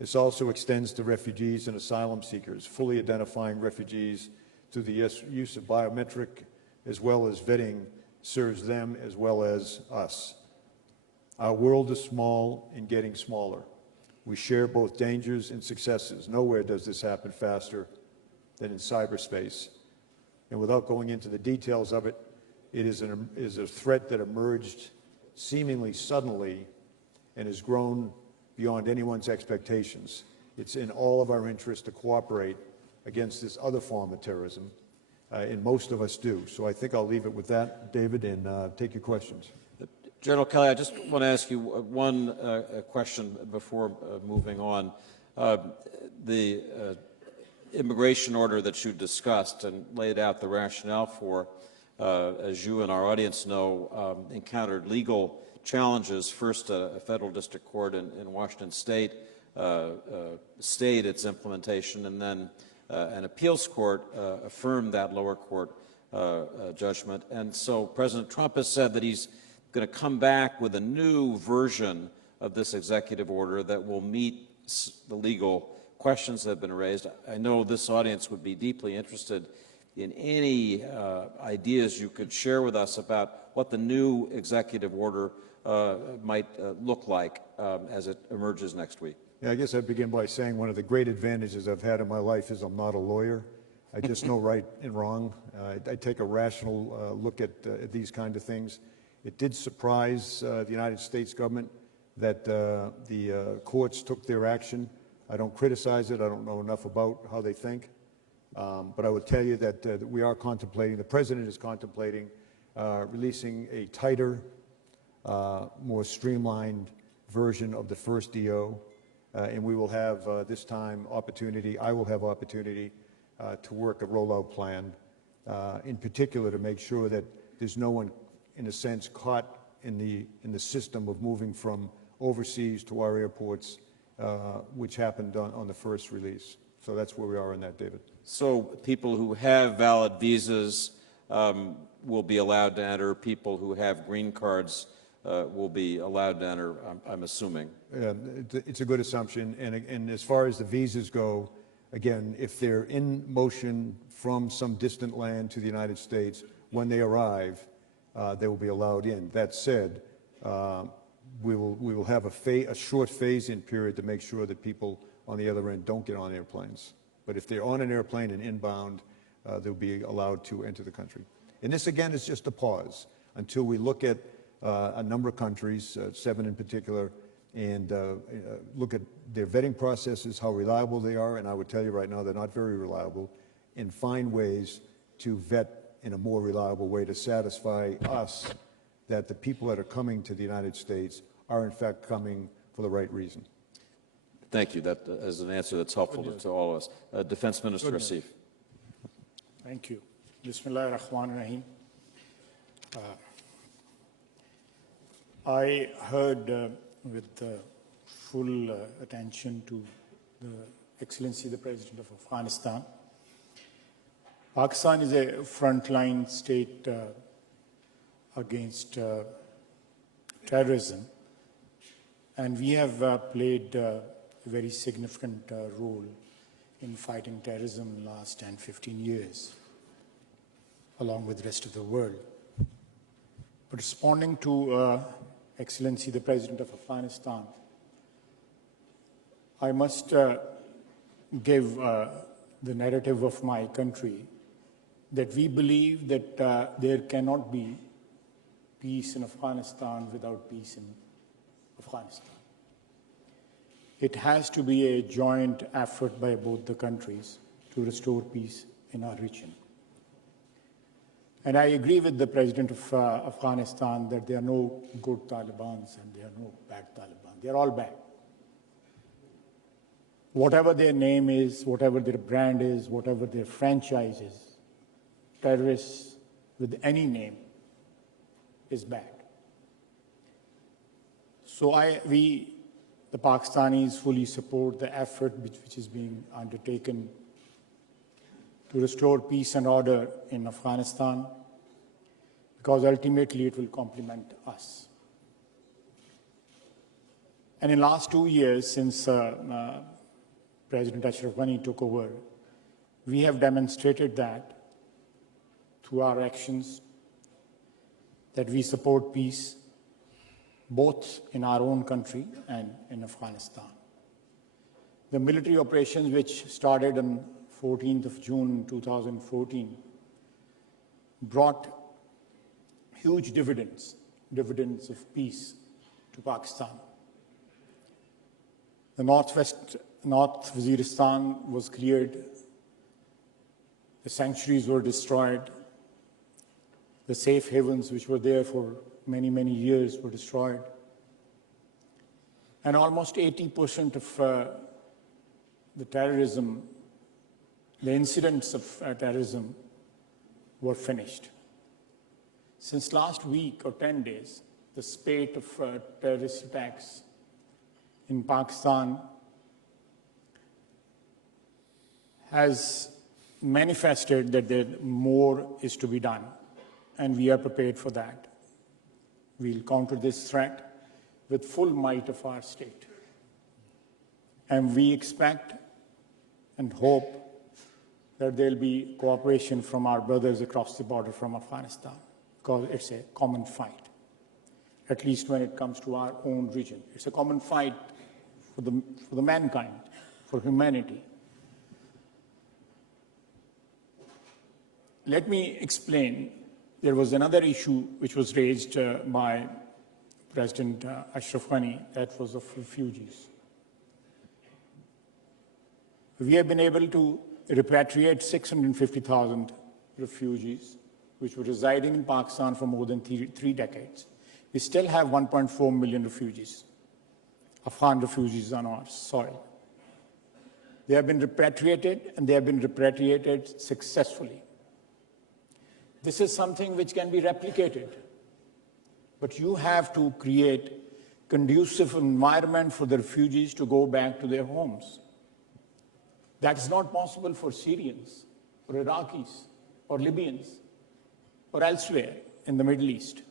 This also extends to refugees and asylum seekers, fully identifying refugees through the use of biometric as well as vetting serves them as well as us. Our world is small and getting smaller. We share both dangers and successes. Nowhere does this happen faster than in cyberspace. And without going into the details of it, it is a threat that emerged seemingly suddenly and has grown beyond anyone's expectations. It's in all of our interest to cooperate against this other form of terrorism, and most of us do. So I think I'll leave it with that, David, and take your questions. General Kelly, I just want to ask you one question before moving on. The immigration order that you discussed and laid out the rationale for, as you and our audience know, encountered legal challenges. First, a federal district court in Washington State stayed its implementation, and then an appeals court affirmed that lower court judgment. And so President Trump has said that he's going to come back with a new version of this executive order that will meet the legal questions that have been raised. I know this audience would be deeply interested in any ideas you could share with us about what the new executive order might look like as it emerges next week. Yeah, I guess I'd begin by saying one of the great advantages I've had in my life is I'm not a lawyer. I just know right and wrong. I take a rational look at these kind of things. It did surprise the United States government that the courts took their action. I don't criticize it. I don't know enough about how they think. But I would tell you that we are contemplating, the President is contemplating releasing a tighter, more streamlined version of the first DO. And we will have this time opportunity, I will have opportunity to work a rollout plan, in particular to make sure that there's no one, in a sense, caught in the system of moving from overseas to our airports, which happened on the first release. So that's where we are in that, David. So people who have valid visas will be allowed to enter. People who have green cards will be allowed to enter, I'm assuming. Yeah, it's a good assumption. And as far as the visas go, again, if they're in motion from some distant land to the United States, when they arrive, they will be allowed in. That said, we will have a short phase-in period to make sure that people on the other end don't get on airplanes. But if they're on an airplane and inbound, they'll be allowed to enter the country. And this, again, is just a pause until we look at a number of countries, 7 in particular, and look at their vetting processes, how reliable they are, and I would tell you right now they're not very reliable, and find ways to vet in a more reliable way to satisfy us that the people that are coming to the United States are in fact coming for the right reason. Thank you. That is an answer that's helpful to all of us. Defense Minister Asif. Thank you. Bismillah ar-Rahman ar-Rahim. I heard with full attention to the Excellency, the President of Afghanistan. Pakistan is a frontline state against terrorism, and we have played a very significant role in fighting terrorism in the last 10, 15 years, along with the rest of the world. But responding to Excellency, the President of Afghanistan, I must give the narrative of my country that we believe that there cannot be peace in Afghanistan without peace in Afghanistan. It has to be a joint effort by both the countries to restore peace in our region. And I agree with the President of Afghanistan that there are no good Talibans and there are no bad Taliban. They are all bad. Whatever their name is, whatever their brand is, whatever their franchise is, terrorists with any name is bad. So we, the Pakistanis, fully support the effort which is being undertaken to restore peace and order in Afghanistan, because ultimately it will complement us. And in the last 2 years, since President Ashraf Ghani took over, we have demonstrated that through our actions, that we support peace both in our own country and in Afghanistan. The military operations which started on 14th of June 2014 brought huge dividends of peace to Pakistan. The North Waziristan was cleared, the sanctuaries were destroyed, the safe havens which were there for many, many years were destroyed, and almost 80% of the terrorism, the incidents of terrorism were finished. Since last week or 10 days, the spate of terrorist attacks in Pakistan has manifested that there more is to be done, and we are prepared for that. We'll counter this threat with full might of our state. And we expect and hope that there'll be cooperation from our brothers across the border from Afghanistan, because it's a common fight, at least when it comes to our own region. It's a common fight for the mankind, for humanity. Let me explain. There was another issue which was raised by President Ashraf Ghani, that was of refugees. We have been able to repatriate 650,000 refugees which were residing in Pakistan for more than three decades. We still have 1.4 million refugees, Afghan refugees on our soil. They have been repatriated, and they have been repatriated successfully. This is something which can be replicated, but you have to create conducive environment for the refugees to go back to their homes. That is not possible for Syrians or Iraqis or Libyans or elsewhere in the Middle East.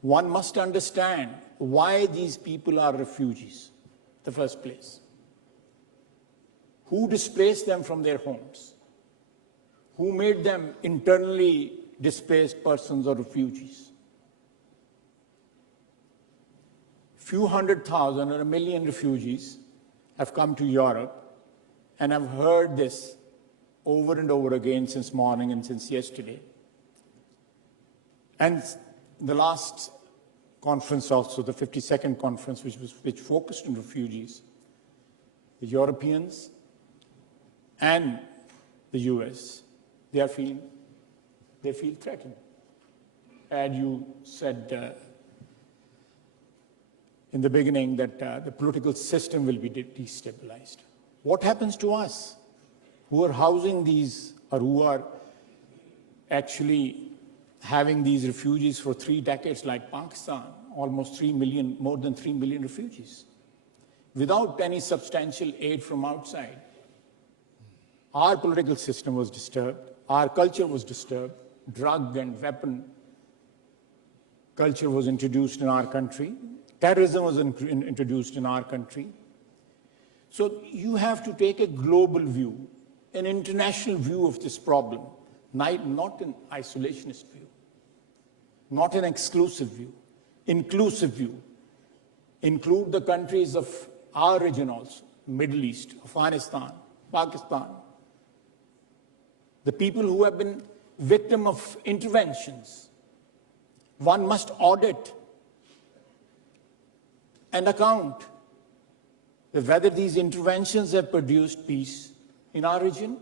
One must understand why these people are refugees in the first place. Who displaced them from their homes? Who made them internally displaced persons or refugees? Few 100,000 or 1 million refugees have come to Europe, and I've heard this over and over again since morning and since yesterday. And the last conference also, the 52nd conference, which focused on refugees, the Europeans and the US, they feel threatened. And you said in the beginning that the political system will be destabilized. What happens to us who are housing these, or who are actually having these refugees for 3 decades, like Pakistan, almost 3 million, more than 3 million refugees, without any substantial aid from outside? Our political system was disturbed, our culture was disturbed, drug and weapon culture was introduced in our country, terrorism was introduced in our country. So you have to take a global view, an international view of this problem, not an isolationist view, not an exclusive view, inclusive view. Include the countries of our region also, Middle East, Afghanistan, Pakistan, the people who have been victim of interventions. One must audit and account whether these interventions have produced peace in our region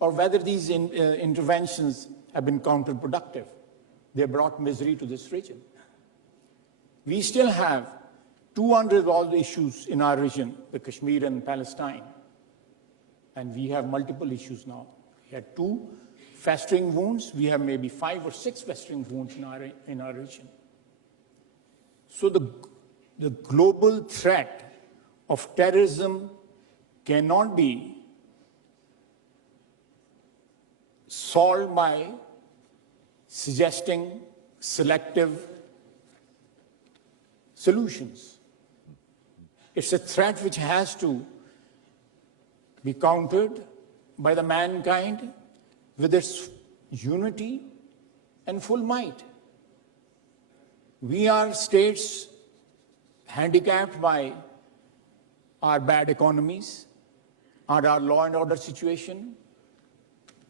or whether these interventions have been counterproductive. They brought misery to this region. We still have two unresolved issues in our region, the Kashmir and Palestine. And we have multiple issues now. We had 2 festering wounds. We have maybe 5 or 6 festering wounds in our region. So the global threat of terrorism cannot be solved by suggesting selective solutions. It's a threat which has to be countered by the mankind with its unity and full might. We are states handicapped by our bad economies, our law and order situation,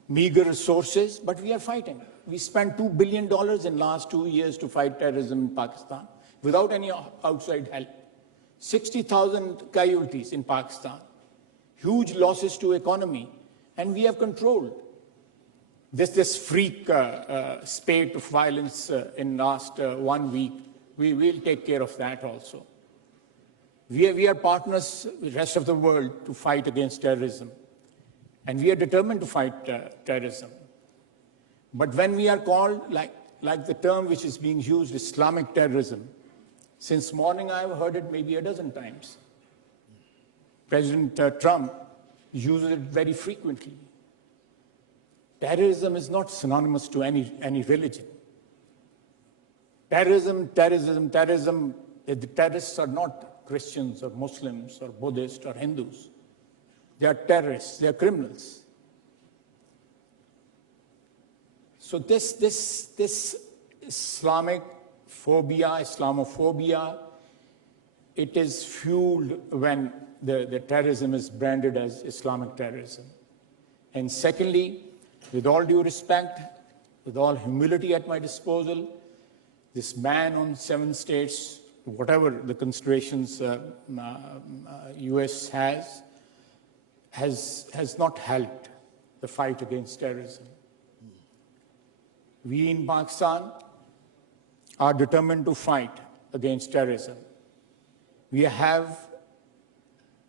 meager resources, but we are fighting. We spent $2 billion in last 2 years to fight terrorism in Pakistan without any outside help. 60,000 casualties in Pakistan, huge losses to economy, and we have controlled this freak spate of violence in last 1 week. We will take care of that also. We are partners with the rest of the world to fight against terrorism, and we are determined to fight terrorism. But when we are called, like the term which is being used, Islamic terrorism, since morning I've heard it maybe a dozen times. President Trump uses it very frequently. Terrorism is not synonymous to any religion. Terrorism, the terrorists are not Christians or Muslims or Buddhists or Hindus. They are terrorists, they are criminals. So this Islamic phobia, Islamophobia, it is fueled when the terrorism is branded as Islamic terrorism. And secondly, with all due respect, with all humility at my disposal, this ban on 7 states, whatever the considerations US has not helped the fight against terrorism. We in Pakistan are determined to fight against terrorism. We have,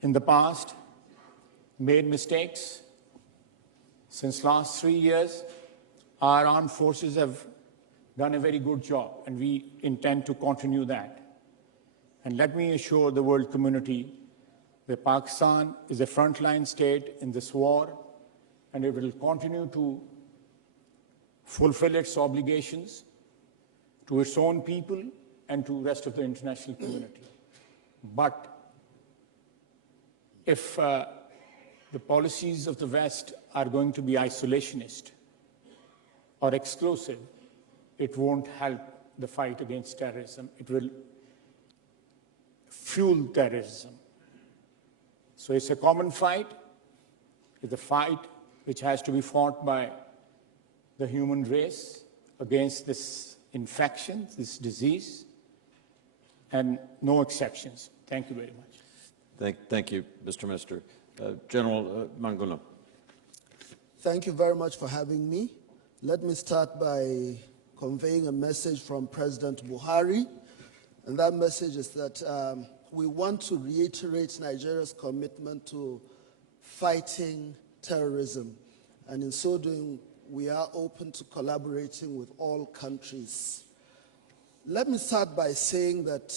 in the past, made mistakes. Since last 3 years, our armed forces have done a very good job, and we intend to continue that. And let me assure the world community that Pakistan is a frontline state in this war, and it will continue to fulfill its obligations to its own people and to the rest of the international community. But if the policies of the West are going to be isolationist or exclusive, it won't help the fight against terrorism. It will fuel terrorism. So it's a common fight. It's a fight which has to be fought by the human race against this infection, this disease, and no exceptions. Thank you very much. Thank you, Mr. Minister. General Monguno. Thank you very much for having me. Let me start by conveying a message from President Buhari, and that message is that we want to reiterate Nigeria's commitment to fighting terrorism, and in so doing, we are open to collaborating with all countries. Let me start by saying that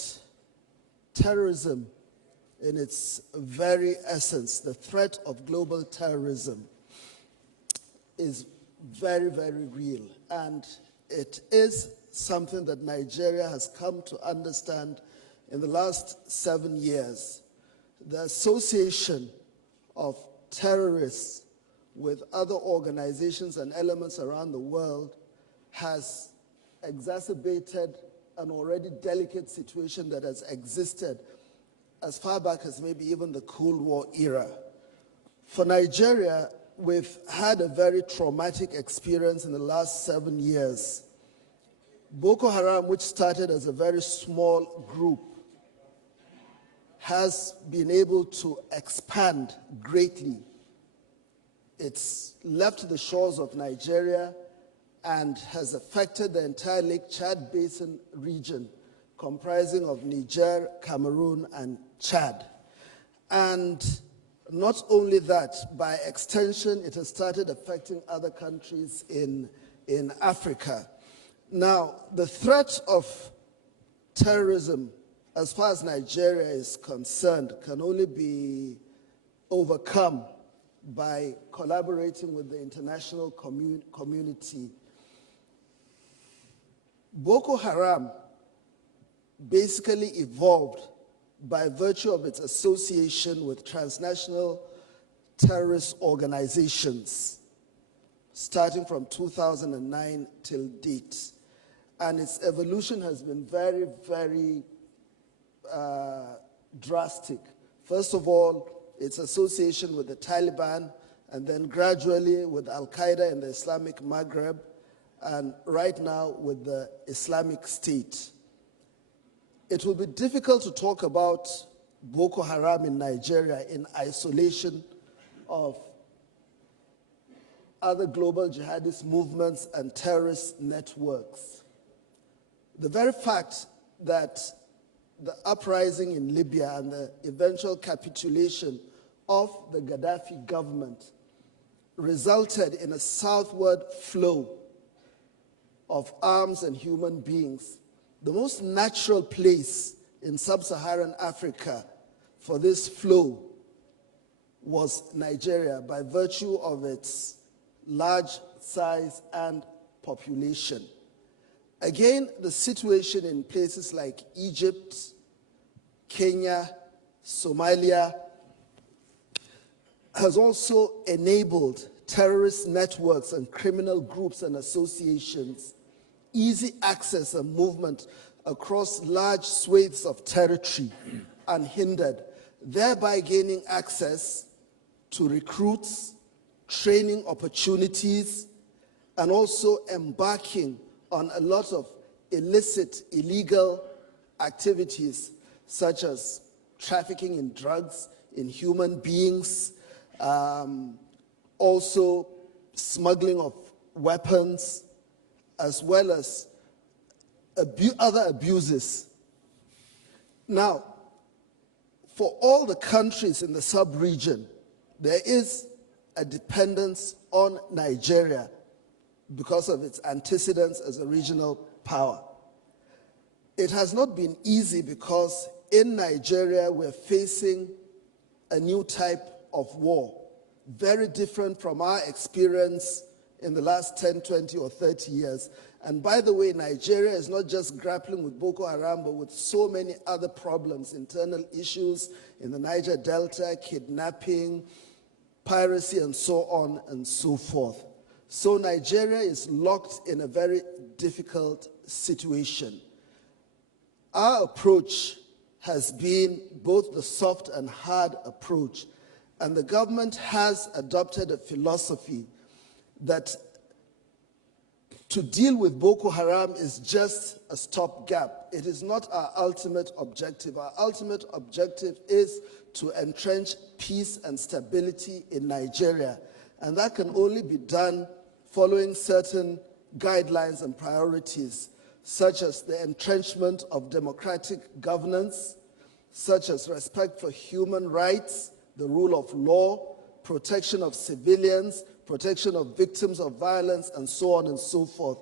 terrorism, in its very essence, the threat of global terrorism, is very, very real, and it is something that Nigeria has come to understand in the last 7 years. The association of terrorists with other organizations and elements around the world has exacerbated an already delicate situation that has existed as far back as maybe even the Cold War era. For Nigeria, we've had a very traumatic experience in the last 7 years. Boko Haram, which started as a very small group, has been able to expand greatly. It's left the shores of Nigeria and has affected the entire Lake Chad Basin region, comprising of Niger, Cameroon, and Chad. And not only that, by extension, it has started affecting other countries in Africa. Now, the threat of terrorism, as far as Nigeria is concerned, can only be overcome by collaborating with the international community. Boko Haram basically evolved by virtue of its association with transnational terrorist organizations, starting from 2009 till date. And its evolution has been very, very drastic. First of all, its association with the Taliban, and then gradually with Al-Qaeda in the Islamic Maghreb, and right now with the Islamic State. It will be difficult to talk about Boko Haram in Nigeria in isolation of other global jihadist movements and terrorist networks. The very fact that the uprising in Libya and the eventual capitulation of the Gaddafi government resulted in a southward flow of arms and human beings. The most natural place in sub-Saharan Africa for this flow was Nigeria by virtue of its large size and population. Again, the situation in places like Egypt, Kenya, Somalia has also enabled terrorist networks and criminal groups and associations easy access and movement across large swathes of territory unhindered, thereby gaining access to recruits, training opportunities, and also embarking on a lot of illicit, illegal activities such as trafficking in drugs, in human beings, also smuggling of weapons, as well as other abuses. Now, for all the countries in the sub-region, there is a dependence on Nigeria because of its antecedents as a regional power. It has not been easy because in Nigeria we're facing a new type of war, very different from our experience in the last 10, 20, or 30 years. And by the way, Nigeria is not just grappling with Boko Haram, but with so many other problems, internal issues in the Niger Delta, kidnapping, piracy, and so on and so forth. So Nigeria is locked in a very difficult situation. Our approach has been both the soft and hard approach, and the government has adopted a philosophy that to deal with Boko Haram is just a stopgap. It is not our ultimate objective. Our ultimate objective is to entrench peace and stability in Nigeria, and that can only be done following certain guidelines and priorities, such as the entrenchment of democratic governance, such as respect for human rights, the rule of law, protection of civilians, protection of victims of violence, and so on and so forth.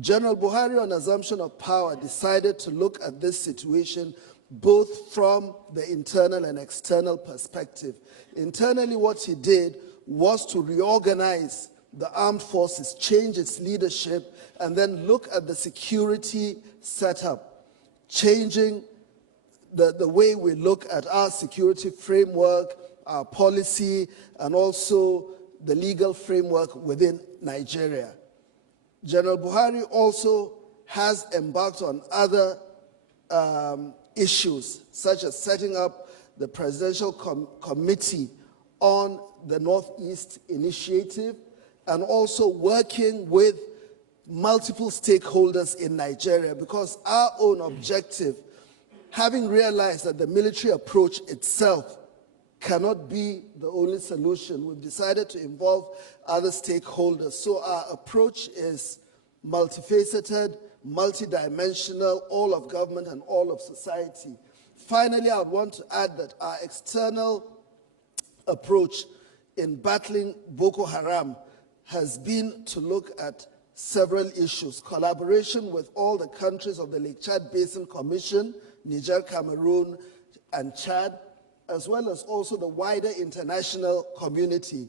General Buhari, on assumption of power, decided to look at this situation both from the internal and external perspective. Internally, what he did was to reorganize the armed forces, change its leadership, and then look at the security setup, changing the way we look at our security framework, our policy, and also the legal framework within Nigeria. General Buhari also has embarked on other issues, such as setting up the Presidential Committee on the Northeast Initiative and also working with multiple stakeholders in Nigeria, because our own objective, having realized that the military approach itself cannot be the only solution, we've decided to involve other stakeholders. So our approach is multifaceted, multidimensional, all of government and all of society. Finally, I would want to add that our external approach in battling Boko Haram has been to look at several issues: collaboration with all the countries of the Lake Chad Basin Commission, Niger, Cameroon, and Chad, as well as also the wider international community.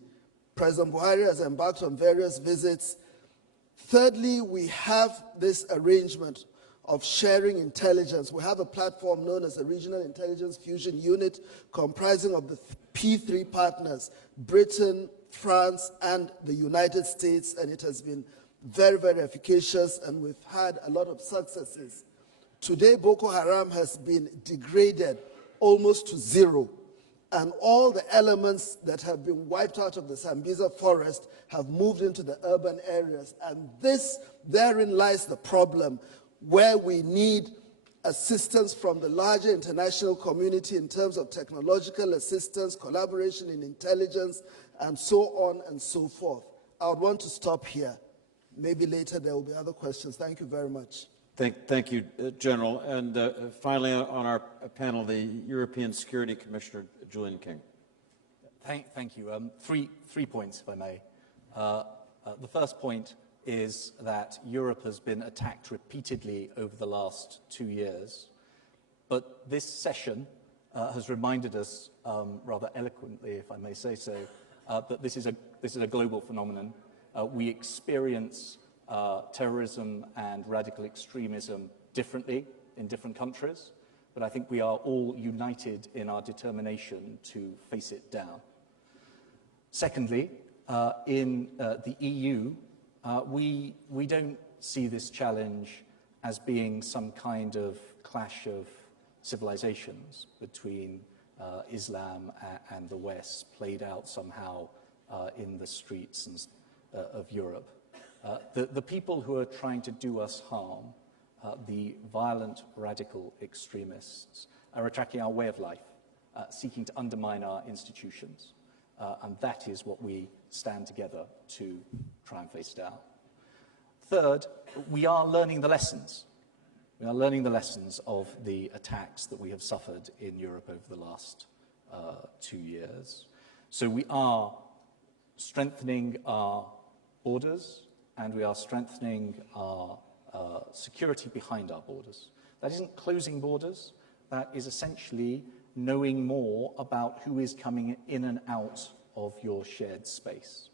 President Buhari has embarked on various visits. Thirdly, we have this arrangement of sharing intelligence. We have a platform known as the Regional Intelligence Fusion Unit, comprising of the P3 partners, Britain, France, and the United States, and it has been very, very efficacious, and we've had a lot of successes. Today, Boko Haram has been degraded almost to zero, and all the elements that have been wiped out of the Sambisa forest have moved into the urban areas, and therein lies the problem, where we need assistance from the larger international community in terms of technological assistance, collaboration in intelligence, and so on and so forth. I would want to stop here. Maybe later there will be other questions. Thank you very much. Thank you, General. And finally, on our panel, the European Security Commissioner, Julian King. Thank you. Three points, if I may. The first point is that Europe has been attacked repeatedly over the last 2 years, but this session has reminded us, rather eloquently, if I may say so, that this is a global phenomenon. We experience terrorism and radical extremism differently in different countries, but I think we are all united in our determination to face it down. Secondly, in the EU, we don't see this challenge as being some kind of clash of civilizations between Islam and the West played out somehow in the streets of Europe. The people who are trying to do us harm, the violent radical extremists, are attacking our way of life, seeking to undermine our institutions, and that is what we stand together to try and face down. Third, we are learning the lessons. We are learning the lessons of the attacks that we have suffered in Europe over the last 2 years. So we are strengthening our borders, and we are strengthening our security behind our borders. That isn't closing borders. That is essentially knowing more about who is coming in and out of your shared space,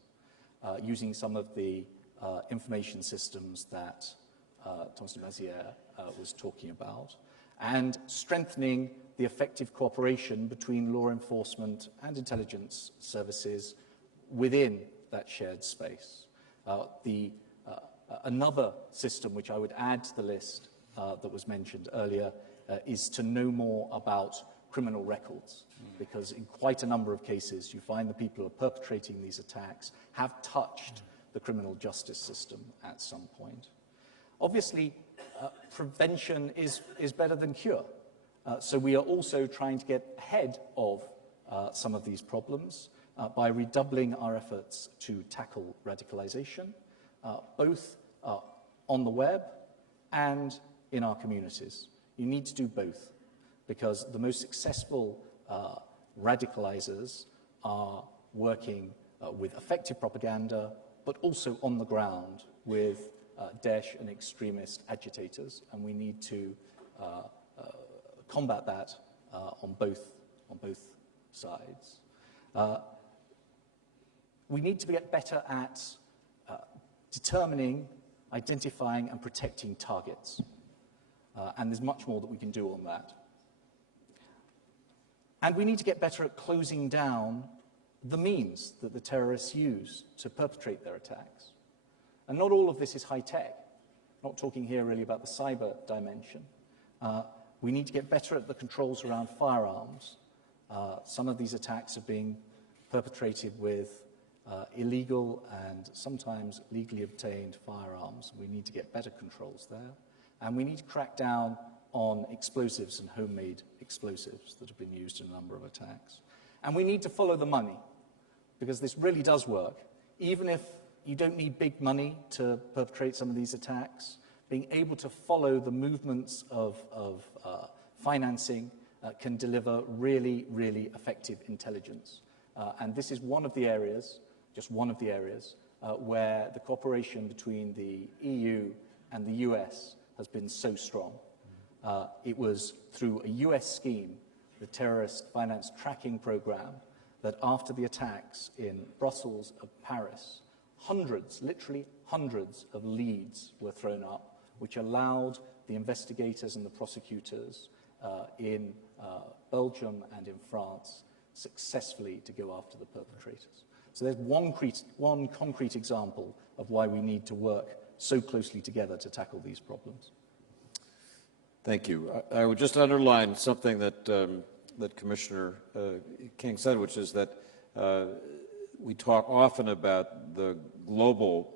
using some of the information systems that Thomas Maizière was talking about, and strengthening the effective cooperation between law enforcement and intelligence services within that shared space. Another system which I would add to the list that was mentioned earlier is to know more about criminal records, because in quite a number of cases you find the people who are perpetrating these attacks have touched the criminal justice system at some point. Obviously, prevention is better than cure. So we are also trying to get ahead of some of these problems by redoubling our efforts to tackle radicalization, both on the web and in our communities. You need to do both, because the most successful radicalizers are working with effective propaganda, but also on the ground with Daesh and extremist agitators, and we need to combat that on both sides. We need to get better at determining, identifying, and protecting targets, and there's much more that we can do on that. And we need to get better at closing down the means that the terrorists use to perpetrate their attacks. And not all of this is high-tech. Not talking here really about the cyber dimension. We need to get better at the controls around firearms. Some of these attacks are being perpetrated with illegal and sometimes legally obtained firearms. We need to get better controls there. And we need to crack down on explosives and homemade explosives that have been used in a number of attacks. And we need to follow the money, because this really does work. Even if you don't need big money to perpetrate some of these attacks, being able to follow the movements of financing can deliver really, really effective intelligence. And this is one of the areas, just one of the areas, where the cooperation between the EU and the US has been so strong. It was through a US scheme, the Terrorist Finance Tracking Program, that after the attacks in Brussels and Paris, hundreds, literally hundreds of leads were thrown up, which allowed the investigators and the prosecutors in Belgium and in France successfully to go after the perpetrators. So there's one concrete example of why we need to work so closely together to tackle these problems. Thank you. I would just underline something that that Commissioner King said, which is that we talk often about the global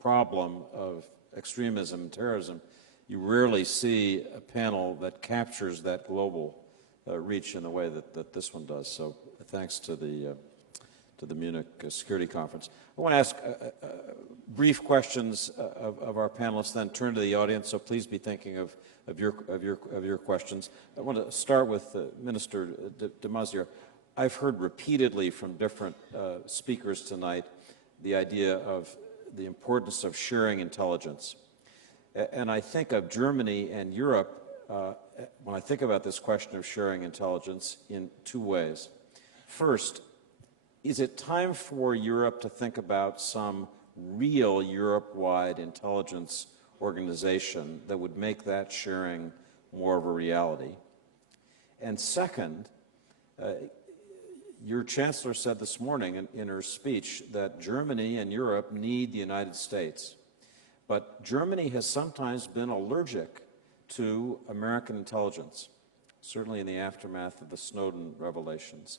problem of extremism and terrorism. You rarely see a panel that captures that global reach in the way that this one does. So thanks to the Munich Security Conference. I want to ask brief questions of our panelists, then turn to the audience. So please be thinking of your questions. I want to start with Minister de Maizière. I've heard repeatedly from different speakers tonight the idea of the importance of sharing intelligence. And I think of Germany and Europe when I think about this question of sharing intelligence in two ways. First, is it time for Europe to think about some real Europe-wide intelligence organization that would make that sharing more of a reality? And second, your Chancellor said this morning in her speech that Germany and Europe need the United States. But Germany has sometimes been allergic to American intelligence, certainly in the aftermath of the Snowden revelations.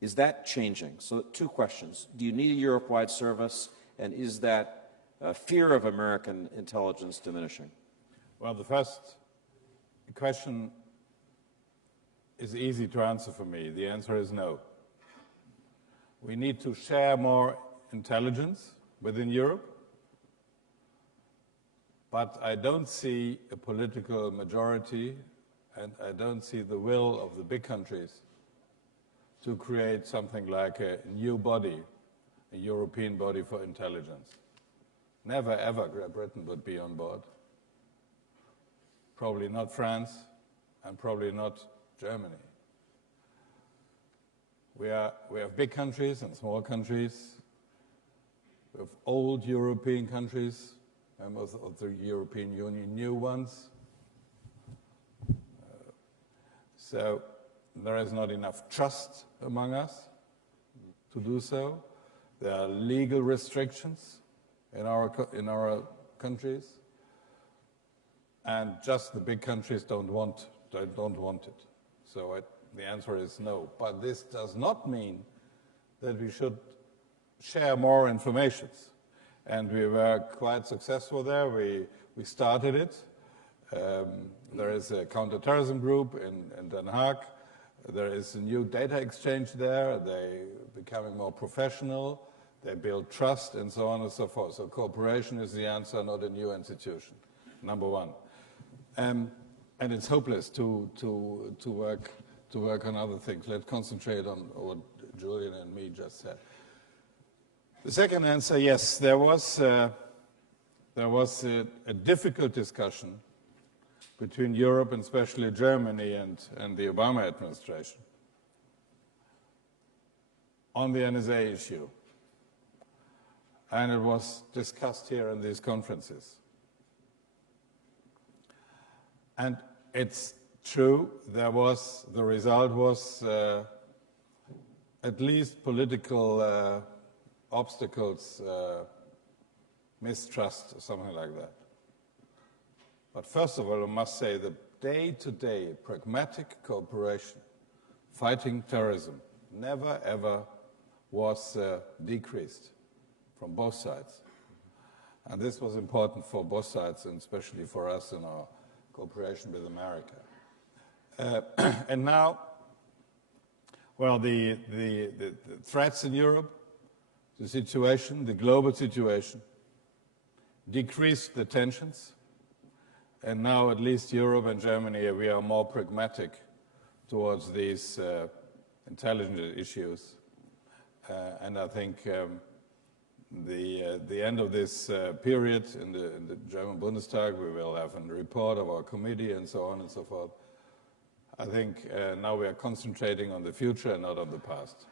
Is that changing? So two questions. Do you need a Europe-wide service, and is that fear of American intelligence diminishing? Well, the first question is easy to answer for me. The answer is no. We need to share more intelligence within Europe, but I don't see a political majority and I don't see the will of the big countries to create something like a new body, a European body for intelligence. Never, ever Great Britain would be on board. Probably not France, and probably not Germany. We have big countries and small countries. We have old European countries, members of the European Union, new ones. So there is not enough trust among us to do so. There are legal restrictions in our countries, and just the big countries don't want it. So the answer is no. But this does not mean that we should share more information. And we were quite successful there. We started it. There is a counterterrorism group in Den Haag. There is a new data exchange there. They're becoming more professional. They build trust and so on and so forth. So cooperation is the answer, not a new institution, number one. And it's hopeless to work on other things. Let's concentrate on what Julian and me just said. The second answer, yes, there was a difficult discussion between Europe and especially Germany and the Obama administration on the NSA issue. And it was discussed here in these conferences. And it's true, the result was at least political obstacles, mistrust, something like that. But first of all, I must say the day-to-day pragmatic cooperation, fighting terrorism, never ever was decreased from both sides. And this was important for both sides, and especially for us in our cooperation with America. And now, well, the threats in Europe, the situation, the global situation, decreased the tensions. And now, at least Europe and Germany, we are more pragmatic towards these intelligence issues. And I think the end of this period in the German Bundestag, we will have a report of our committee and so on and so forth. I think now we are concentrating on the future and not on the past.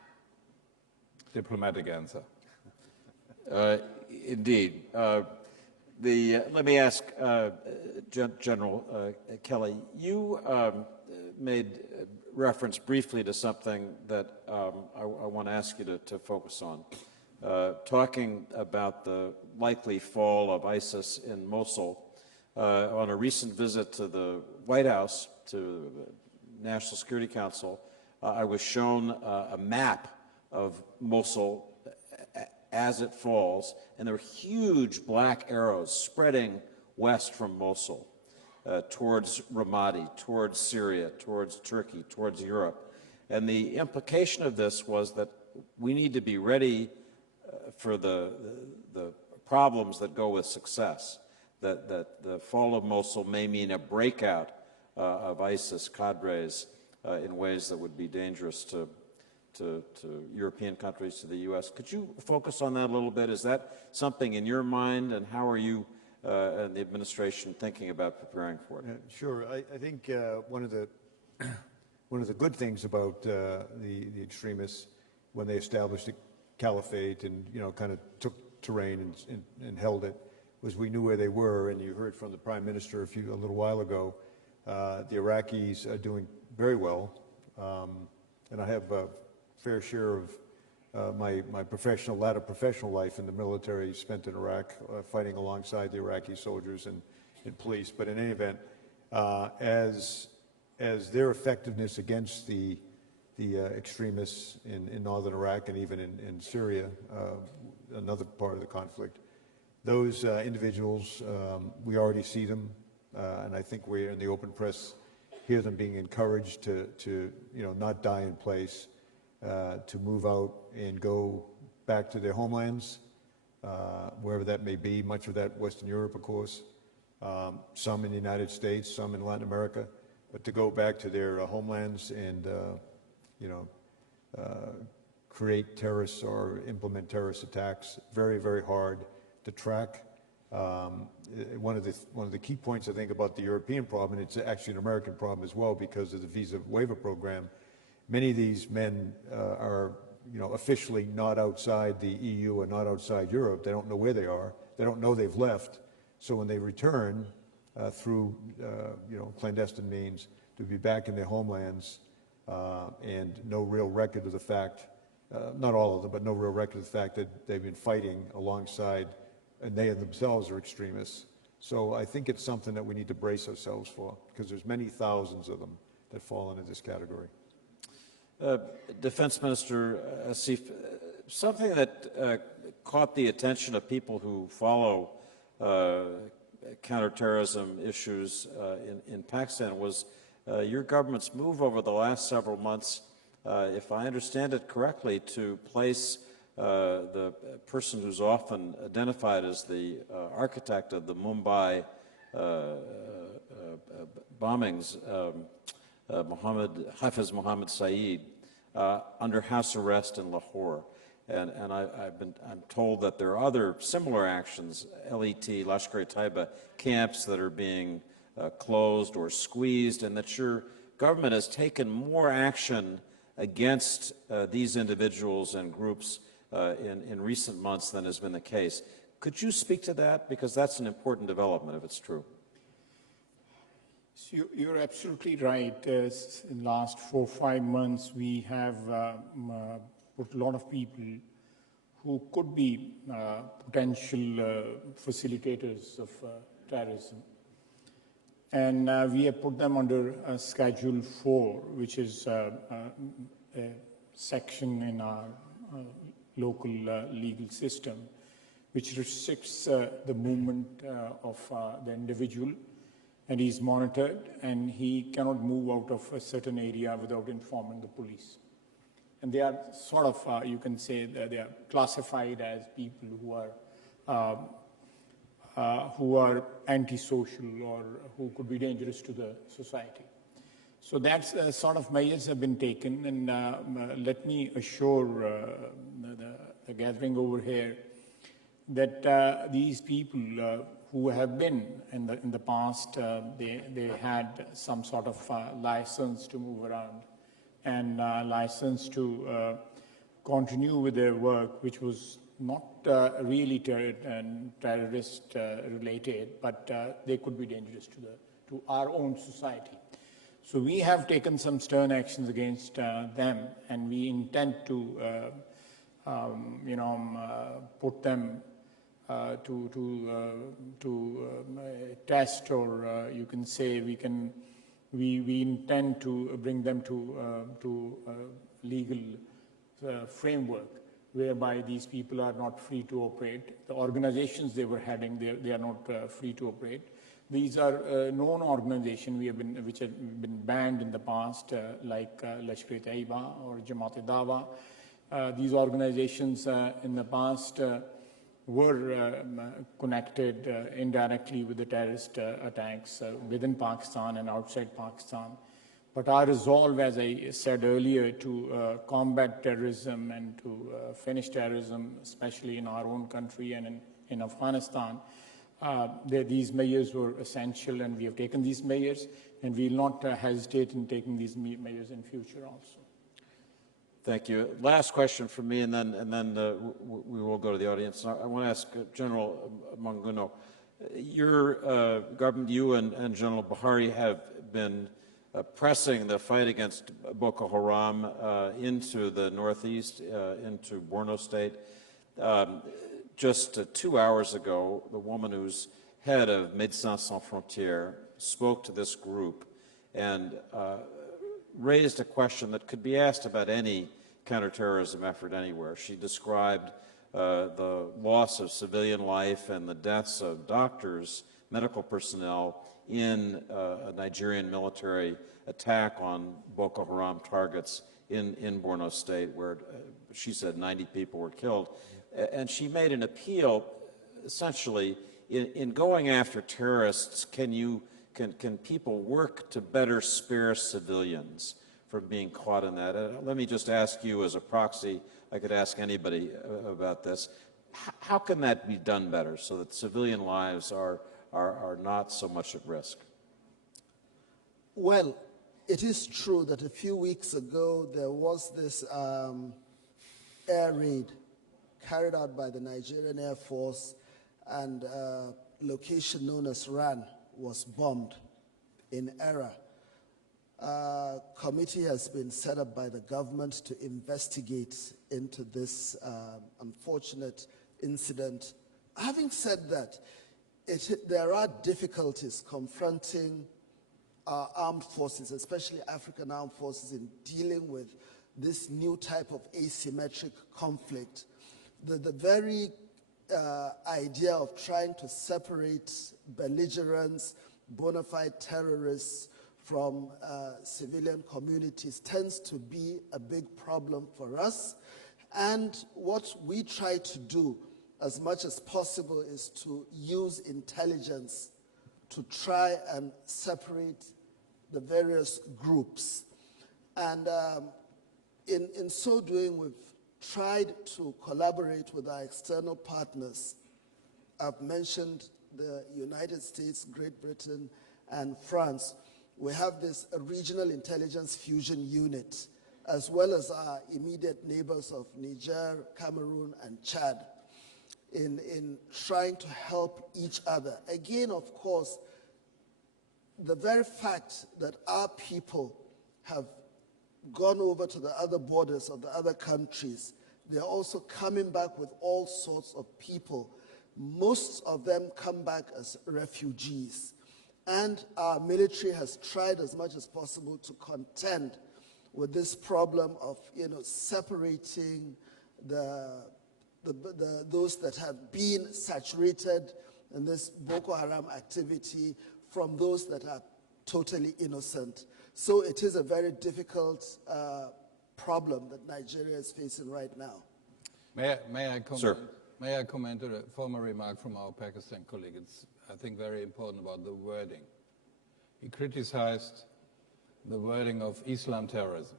Diplomatic answer. Indeed. Let me ask General Kelly, you made reference briefly to something that I want to ask you to focus on. Talking about the likely fall of ISIS in Mosul. On a recent visit to the White House, to the National Security Council, I was shown a map of Mosul as it falls, and there were huge black arrows spreading west from Mosul towards Ramadi, towards Syria, towards Turkey, towards Europe. And the implication of this was that we need to be ready for the problems that go with success, that the fall of Mosul may mean a breakout of ISIS cadres in ways that would be dangerous to European countries, to the U.S. Could you focus on that a little bit? Is that something in your mind, and how are you and the administration thinking about preparing for it? Sure. I think one of the good things about the extremists, when they established the caliphate and kind of took terrain and held it, was we knew where they were. And you heard from the Prime Minister a little while ago. The Iraqis are doing very well, and I have a fair share of my latter professional life in the military spent in Iraq, fighting alongside the Iraqi soldiers and police. But in any event, as their effectiveness against the extremists in northern Iraq and even in Syria, another part of the conflict, those individuals, we already see them, and I think we're in the open press hear them being encouraged to not die in place, to move out and go back to their homelands, wherever that may be, much of that Western Europe, of course, some in the United States, some in Latin America, but to go back to their homelands and, create terrorists or implement terrorist attacks, very, very hard to track. One of the key points, I think, about the European problem, and it's actually an American problem as well because of the visa waiver program, many of these men are, officially not outside the EU and not outside Europe. They don't know where they are. They don't know they've left. So when they return through, clandestine means, to be back in their homelands and no real record of the fact, not all of them, but no real record of the fact that they've been fighting alongside, and they themselves are extremists. So I think it's something that we need to brace ourselves for, because there's many thousands of them that fall into this category. Defense Minister Asif, something that caught the attention of people who follow counterterrorism issues in Pakistan was your government's move over the last several months, if I understand it correctly, to place the person who's often identified as the architect of the Mumbai bombings, Hafiz Mohammad Saeed, under house arrest in Lahore. And I'm told that there are other similar actions, LET, Lashkar-e-Taiba camps that are being closed or squeezed, and that your government has taken more action against these individuals and groups in recent months than has been the case. Could you speak to that? Because that's an important development, if it's true. So you're absolutely right. In the last 4 or 5 months, we have put a lot of people who could be potential facilitators of terrorism. And we have put them under Schedule 4, which is a section in our local legal system, which restricts the movement of the individual, and he's monitored, and he cannot move out of a certain area without informing the police. And they are sort of, you can say, that they are classified as people who are antisocial or who could be dangerous to the society. So that's sort of measures have been taken, and let me assure the gathering over here that these people who have been in the past, they had some sort of license to move around and license to continue with their work, which was not really terrorist related, but they could be dangerous to our own society. So we have taken some stern actions against them, and we intend to, put them to test, or you can say we intend to bring them to legal framework whereby these people are not free to operate. The organizations they were heading, they are not free to operate. These are known organizations which have been banned in the past, like Lashkar-e-Taiba or Jamaat-e-Dawa. These organizations in the past were connected indirectly with the terrorist attacks within Pakistan and outside Pakistan. But our resolve, as I said earlier, to combat terrorism and to finish terrorism, especially in our own country and in Afghanistan, these measures were essential, and we have taken these measures, and we will not hesitate in taking these measures in future also. Thank you. Last question from me, and then we will go to the audience. I want to ask General Monguno, your government, you and General Buhari have been pressing the fight against Boko Haram into the northeast, into Borno State. Just 2 hours ago, the woman who's head of Médecins Sans Frontières spoke to this group and raised a question that could be asked about any counterterrorism effort anywhere. She described the loss of civilian life and the deaths of doctors, medical personnel in a Nigerian military attack on Boko Haram targets in Borno State, where she said 90 people were killed. And she made an appeal, essentially, in going after terrorists, can people work to better spare civilians from being caught in that? Let me just ask you as a proxy, I could ask anybody about this. How can that be done better so that civilian lives are not so much at risk? Well, it is true that a few weeks ago there was this air raid carried out by the Nigerian Air Force, and a location known as Ran was bombed in error. A committee has been set up by the government to investigate into this unfortunate incident. Having said that, there are difficulties confronting our armed forces, especially African armed forces, in dealing with this new type of asymmetric conflict. The very idea of trying to separate belligerents, bona fide terrorists from civilian communities tends to be a big problem for us. And what we try to do as much as possible is to use intelligence to try and separate the various groups. And in so doing, we've tried to collaborate with our external partners. I've mentioned the United States, Great Britain, and France. We have this regional intelligence fusion unit, as well as our immediate neighbors of Niger, Cameroon, and Chad, in trying to help each other. Again, of course, the very fact that our people have gone over to the other borders of the other countries, they're also coming back with all sorts of people. Most of them come back as refugees. And our military has tried as much as possible to contend with this problem of, separating those that have been saturated in this Boko Haram activity from those that are totally innocent. So it is a very difficult problem that Nigeria is facing right now. May I comment? Sir. May I comment on a former remark from our Pakistan colleague? It's, I think, very important about the wording. He criticized the wording of Islam terrorism.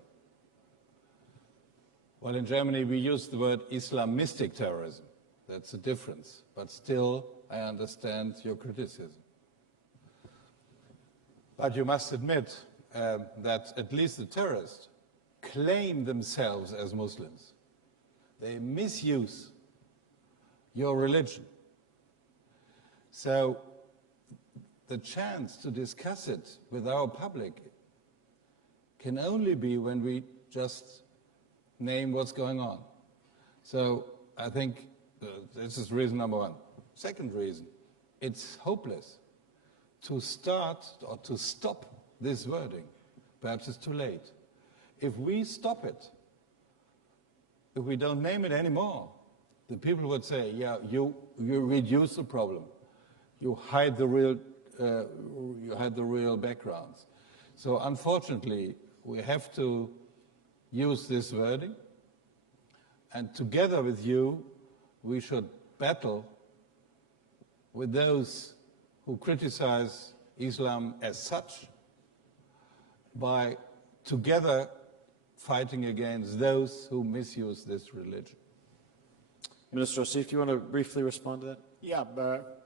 Well, in Germany, we use the word Islamistic terrorism. That's a difference. But still, I understand your criticism. But you must admit that at least the terrorists claim themselves as Muslims. They misuse your religion. So the chance to discuss it with our public can only be when we just name what's going on. So I think this is reason number one. Second reason, it's hopeless to start or to stop this wording. Perhaps it's too late. If we stop it, if we don't name it anymore, the people would say, yeah, you reduce the problem. You hide the real backgrounds. So unfortunately, we have to use this wording, and together with you, we should battle with those who criticize Islam as such by together fighting against those who misuse this religion. Minister Asif, do you want to briefly respond to that? Yeah, but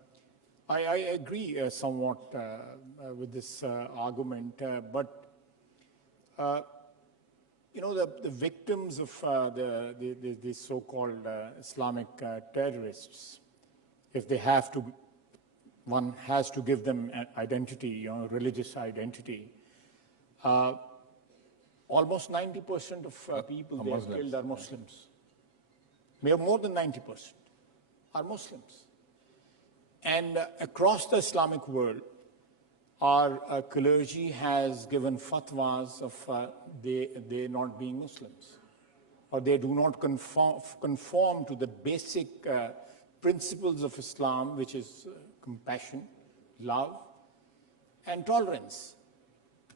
I agree somewhat with this argument, but you know, the victims of the so-called Islamic terrorists, if they have to, one has to give them an identity, you know, religious identity. Almost 90% of people they have killed are Muslims. More than 90% are Muslims. And across the Islamic world, our clergy has given fatwas of they not being Muslims, or they do not conform to the basic principles of Islam, which is compassion, love, and tolerance.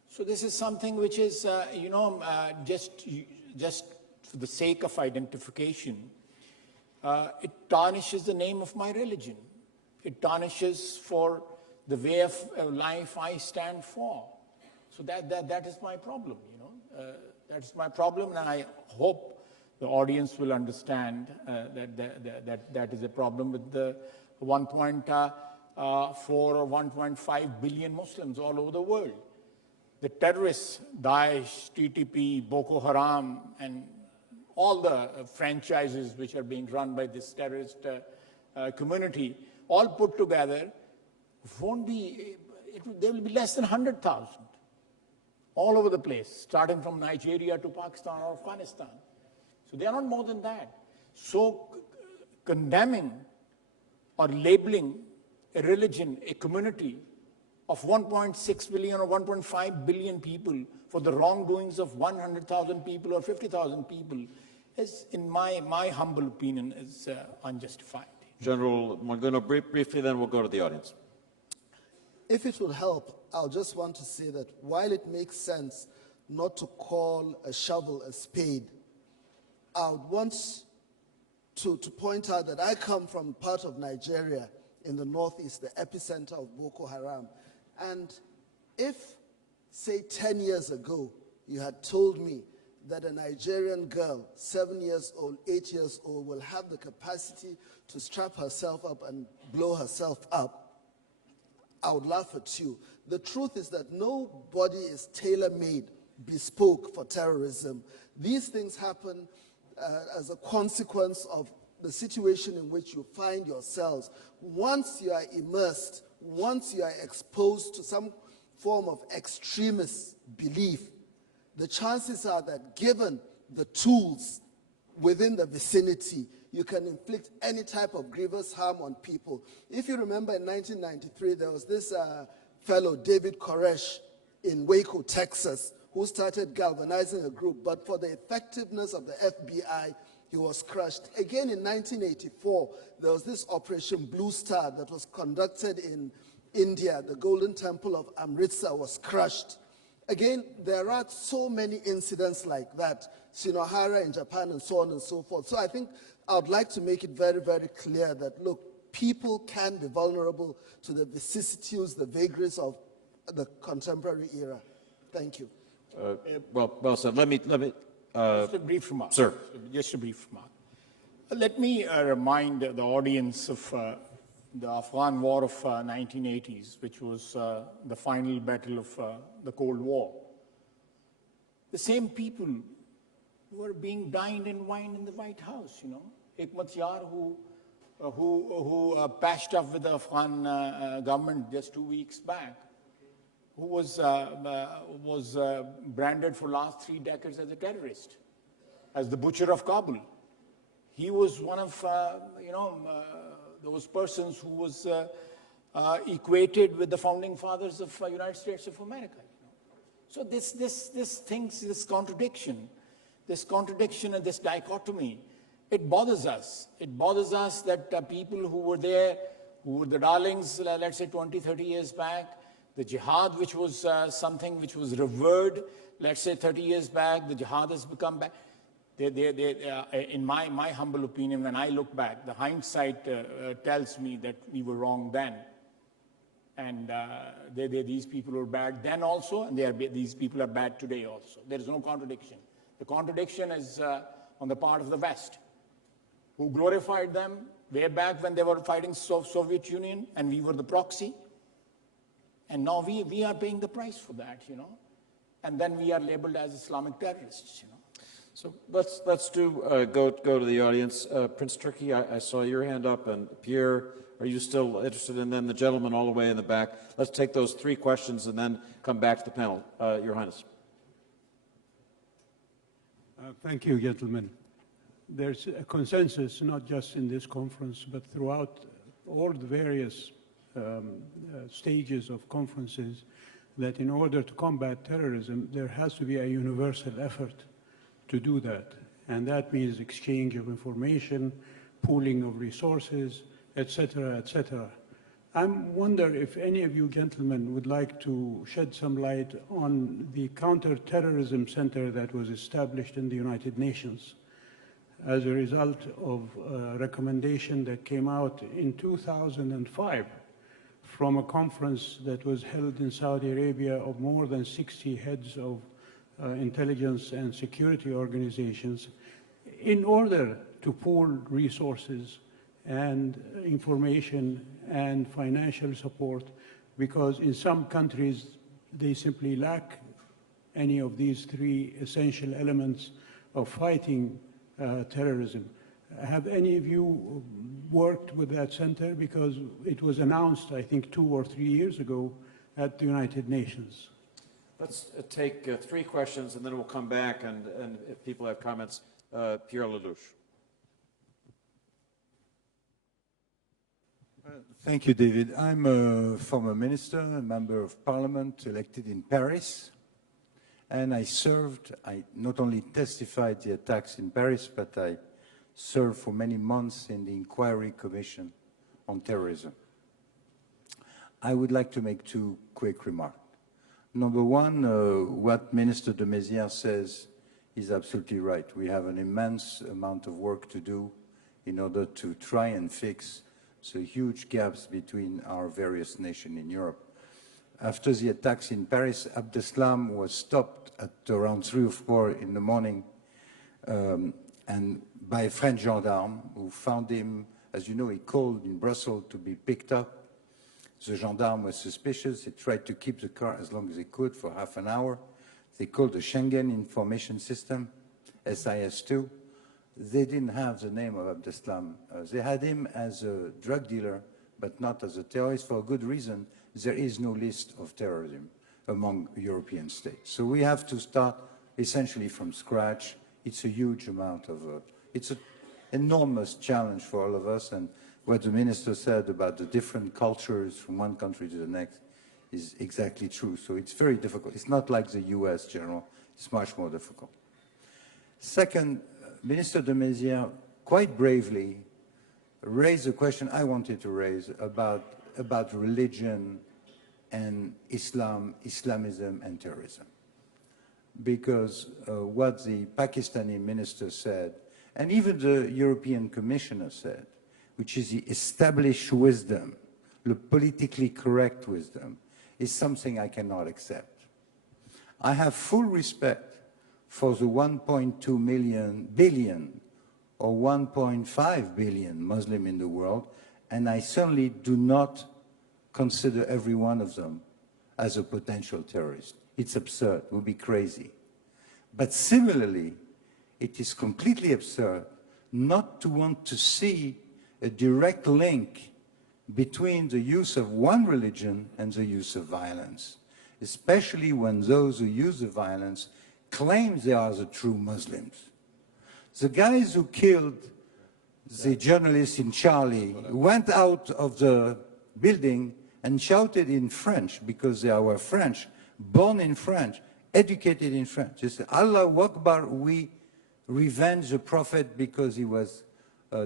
So this is something which is, you know, just for the sake of identification, it tarnishes the name of my religion. It tarnishes for the way of life I stand for. So that is my problem, you know. That's my problem, and I hope the audience will understand that is a problem with the 1.4 or 1.5 billion Muslims all over the world. The terrorists, Daesh, TTP, Boko Haram, and all the franchises which are being run by this terrorist community, all put together, won't be, there will be less than 100,000 all over the place, starting from Nigeria to Pakistan or Afghanistan. So they are not more than that. So condemning or labeling a religion, a community of 1.6 billion or 1.5 billion people for the wrongdoings of 100,000 people or 50,000 people is, in my humble opinion, is unjustified. General Monguno, briefly, then we'll go to the audience. If it will help, I'll just want to say that while it makes sense not to call a shovel a spade, I would want to point out that I come from part of Nigeria in the northeast, the epicenter of Boko Haram. And if, say, 10 years ago, you had told me that a Nigerian girl, 7 years old, 8 years old, will have the capacity to strap herself up and blow herself up, I would laugh at you. The truth is that nobody is tailor-made, bespoke for terrorism. These things happen as a consequence of the situation in which you find yourselves. Once you are immersed, once you are exposed to some form of extremist belief, the chances are that given the tools within the vicinity, you can inflict any type of grievous harm on people. If you remember in 1993, there was this fellow, David Koresh, in Waco, Texas, who started galvanizing a group. But for the effectiveness of the FBI, he was crushed. Again, in 1984, there was this Operation Blue Star that was conducted in India. The Golden Temple of Amritsar was crushed. Again, there are so many incidents like that, Shinohara in Japan and so on and so forth. So I think I would like to make it very, very clear that, look, people can be vulnerable to the vicissitudes, the vagaries of the contemporary era. Thank you. Well said. Let me just a brief remark. Sir. Just a brief remark. Let me remind the audience of the Afghan War of 1980s, which was the final battle of the Cold War. The same people were being dined and wined in the White House, Maizière, who patched up with the Afghan government just 2 weeks back, who was branded for the last 3 decades as a terrorist, as the butcher of Kabul. He was one of, those persons who was equated with the founding fathers of the United States of America. So this contradiction and this dichotomy, it bothers us. It bothers us that people who were there, who were the darlings, let's say 20, 30 years back, the jihad, which was something which was revered, let's say 30 years back, the jihad has become back. In my humble opinion, when I look back, the hindsight tells me that we were wrong then. And these people were bad then also, and these people are bad today also. There is no contradiction. The contradiction is on the part of the West, who glorified them way back when they were fighting Soviet Union, and we were the proxy. And now we are paying the price for that, And then we are labeled as Islamic terrorists, So let's go to the audience. Prince Turki, I saw your hand up, and Pierre, are you still interested? And then the gentleman all the way in the back. Let's take those 3 questions and then come back to the panel. Your Highness. Thank you, gentlemen. There's a consensus, not just in this conference, but throughout all the various stages of conferences, that in order to combat terrorism, there has to be a universal effort to do that. And that means exchange of information, pooling of resources, etc., etc. I wonder if any of you gentlemen would like to shed some light on the Counter-Terrorism Center that was established in the United Nations as a result of a recommendation that came out in 2005 from a conference that was held in Saudi Arabia of more than 60 heads of intelligence and security organizations in order to pool resources and information and financial support, because in some countries they simply lack any of these 3 essential elements of fighting terrorism. Have any of you worked with that center? Because it was announced, I think, 2 or 3 years ago at the United Nations. Let's take 3 questions, and then we'll come back, and if people have comments, Pierre Lelouch. Thank you, David. I'm a former minister, a member of parliament elected in Paris, and I not only testified the attacks in Paris, but I served for many months in the Inquiry Commission on Terrorism. I would like to make 2 quick remarks. Number one, what Minister de Maizière says is absolutely right. We have an immense amount of work to do in order to try and fix the huge gaps between our various nations in Europe. After the attacks in Paris, Abdeslam was stopped at around 3 or 4 in the morning and by a French gendarme who found him. As you know, he called in Brussels to be picked up. The gendarme was suspicious. He tried to keep the car as long as he could for half an hour. They called the Schengen Information System, SIS-2. They didn't have the name of Abdeslam. They had him as a drug dealer, but not as a terrorist, for a good reason. There is no list of terrorism among European states. So we have to start essentially from scratch. It's a huge amount of, it's an enormous challenge for all of us. And what the minister said about the different cultures from one country to the next is exactly true. So it's very difficult. It's not like the US, General. It's much more difficult. Second, Minister de Maizière quite bravely raised a question I wanted to raise about religion and Islamism and terrorism. Because what the Pakistani minister said, and even the European Commissioner said, which is the established wisdom, the politically correct wisdom, is something I cannot accept. I have full respect for the 1.2 billion or 1.5 billion Muslim in the world, and I certainly do not consider every one of them as a potential terrorist. It's absurd, it would be crazy. But similarly, it is completely absurd not to want to see a direct link between the use of one religion and the use of violence, especially when those who use the violence claim they are the true Muslims. The guys who killed the journalist in Charlie went out of the building and shouted in French because they were French, born in French, educated in French. They said, Allahu Akbar, we revenge the Prophet because he was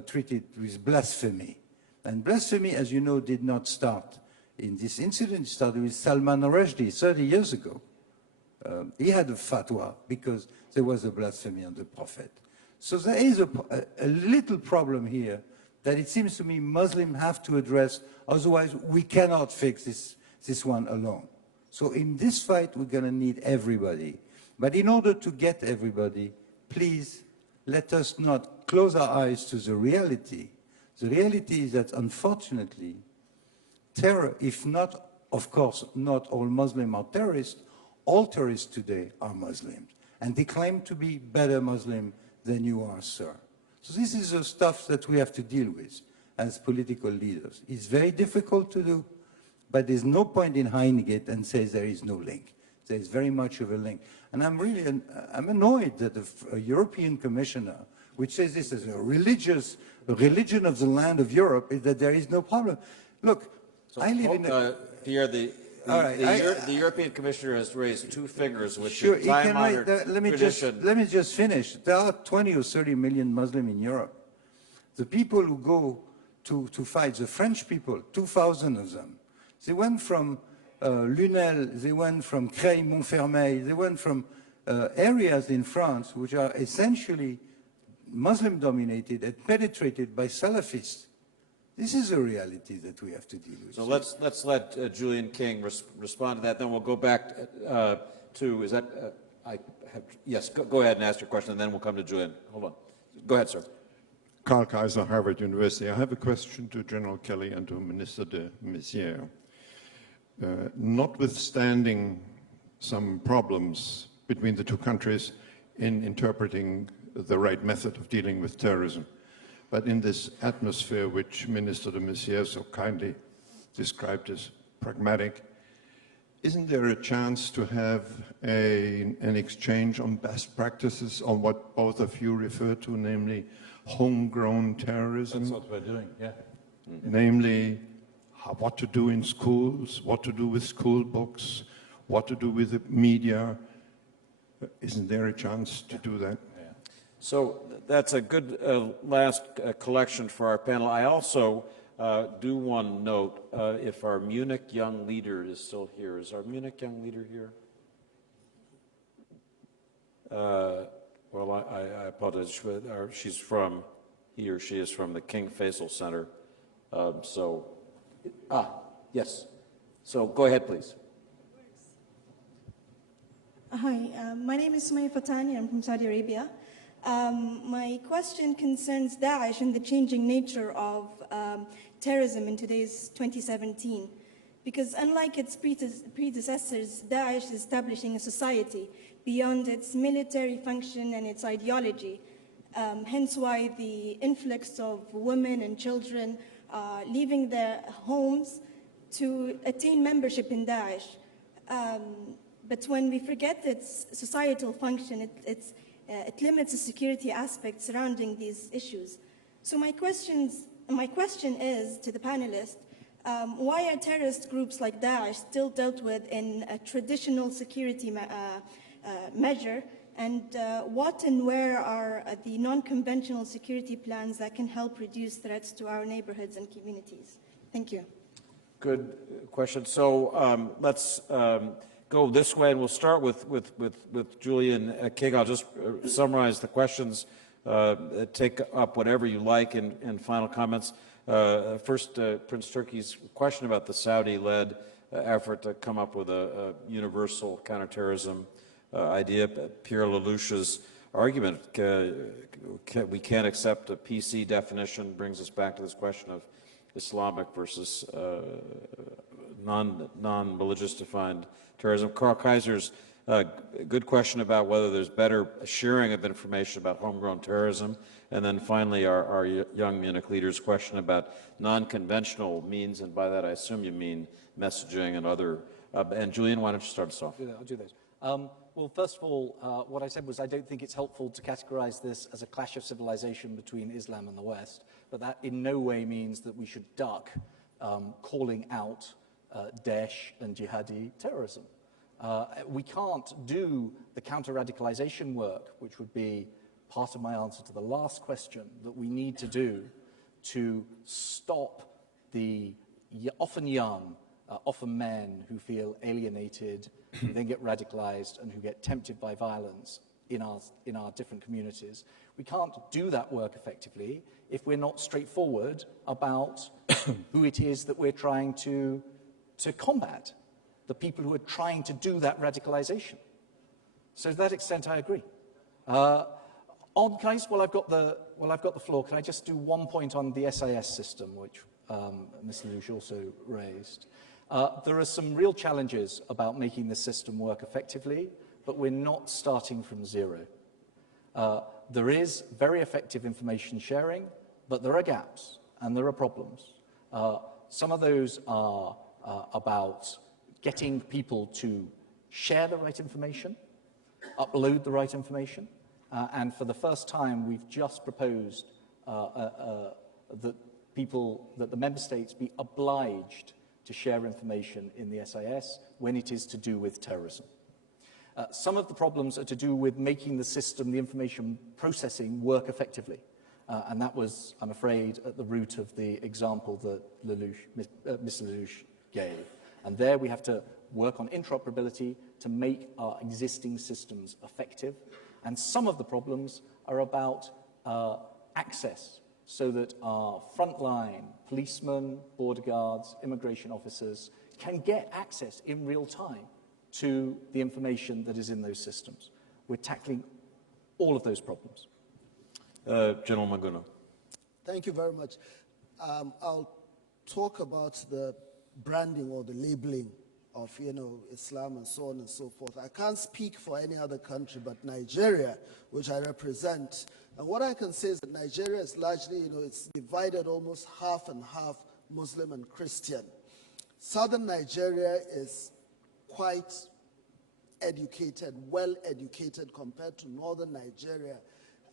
treated with blasphemy. And blasphemy, as you know, did not start in this incident. It started with Salman Rushdie 30 years ago. He had a fatwa because there was a blasphemy on the Prophet. So there is a little problem here that it seems to me Muslims have to address, otherwise we cannot fix this one alone. So in this fight, we're going to need everybody. But in order to get everybody, please let us not close our eyes to the reality. The reality is that, unfortunately, terror, if not, of course, not all Muslims are terrorists, all terrorists today are Muslims. And they claim to be better Muslim than you are, sir. So this is the stuff that we have to deal with as political leaders. It's very difficult to do, but there's no point in hiding it and say there is no link. There is very much of a link. And I'm annoyed that a European commissioner, which says this is a religion of the land of Europe, is that there is no problem. Look, so, I live in a... Pierre, the European Commissioner has raised two fingers, which sure, is time-honored tradition. Let me just finish. There are 20 or 30 million Muslims in Europe. The people who go to fight, the French people, 2,000 of them, they went from Lunel, they went from Creil-Montfermeil, they went from areas in France which are essentially Muslim-dominated and penetrated by Salafists. This is a reality that we have to deal with. So let's let Julian King respond to that. Then we'll go back to, is that, yes, go ahead and ask your question, and then we'll come to Julian. Hold on. Go ahead, sir. Carl Kaiser, Harvard University. I have a question to General Kelly and to Minister de Maizière. Notwithstanding some problems between the two countries in interpreting the right method of dealing with terrorism, but in this atmosphere which Minister de Maizière so kindly described as pragmatic, isn't there a chance to have an exchange on best practices on what both of you refer to, namely homegrown terrorism? That's what we're doing, yeah. Namely, what to do in schools, what to do with school books, what to do with the media. Isn't there a chance to do that? Yeah. So that's a good last collection for our panel. I also do want to note if our Munich young leader is still here. Is our Munich young leader here? Well, I apologize. She's from, he or she is from the King Faisal Center. Yes. So go ahead, please. Hi, my name is Sumaya Fatani. I'm from Saudi Arabia. My question concerns Daesh and the changing nature of terrorism in today's 2017. Because unlike its predecessors, Daesh is establishing a society beyond its military function and its ideology. Hence why the influx of women and children leaving their homes to attain membership in Daesh. But when we forget its societal function, it limits the security aspects surrounding these issues. So my question is to the panelists, why are terrorist groups like Daesh still dealt with in a traditional security measure And what and where are the non-conventional security plans that can help reduce threats to our neighborhoods and communities? Thank you. Good question. So let's go this way, and we'll start with Julian King. I'll just summarize the questions. Take up whatever you like in final comments. First, Prince Turki's question about the Saudi-led effort to come up with a universal counterterrorism idea. Pierre Lelouch's argument, we can't accept a PC definition, brings us back to this question of Islamic versus non-religious defined terrorism. Carl Kaiser's good question about whether there's better sharing of information about homegrown terrorism. And then finally, our young Munich leader's question about non-conventional means, and by that I assume you mean messaging and other. And Julian, why don't you start us off? I'll do those. Well, first of all, what I said was I don't think it's helpful to categorize this as a clash of civilization between Islam and the West, but that in no way means that we should duck calling out Daesh and jihadi terrorism. We can't do the counter-radicalization work, which would be part of my answer to the last question, that we need to do to stop the often young, often men who feel alienated, who then get radicalized and who get tempted by violence in our different communities. We can't do that work effectively if we're not straightforward about who it is that we're trying to combat, the people who are trying to do that radicalization. So to that extent, I agree. While I've got the floor, can I just do one point on the SIS system, which Ms. Lelouch also raised? There are some real challenges about making the system work effectively, but we're not starting from zero. There is very effective information sharing, but there are gaps and there are problems. Some of those are about getting people to share the right information, upload the right information, and for the first time we've just proposed that the member states be obliged to share information in the SIS when it is to do with terrorism. Some of the problems are to do with making the system, the information processing, work effectively. And that was, I'm afraid, at the root of the example that Ms. Lelouch gave. And there we have to work on interoperability to make our existing systems effective. And some of the problems are about access, so that our frontline policemen, border guards, immigration officers can get access in real time to the information that is in those systems. We're tackling all of those problems. General Monguno. Thank you very much. I'll talk about the branding or the labeling of, Islam and so on and so forth. I can't speak for any other country but Nigeria, which I represent. And what I can say is that Nigeria is largely, it's divided almost half and half Muslim and Christian. Southern Nigeria is quite educated, well educated compared to northern Nigeria.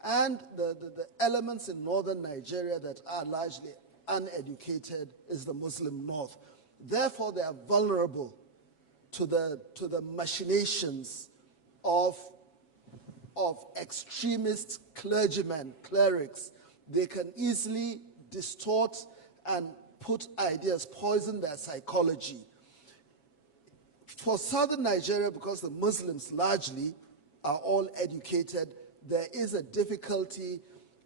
And the elements in northern Nigeria that are largely uneducated is the Muslim north. Therefore, they are vulnerable to the machinations of extremist clergymen, clerics. They can easily distort and put ideas, poison their psychology. For southern Nigeria, because the Muslims largely are all educated, there is a difficulty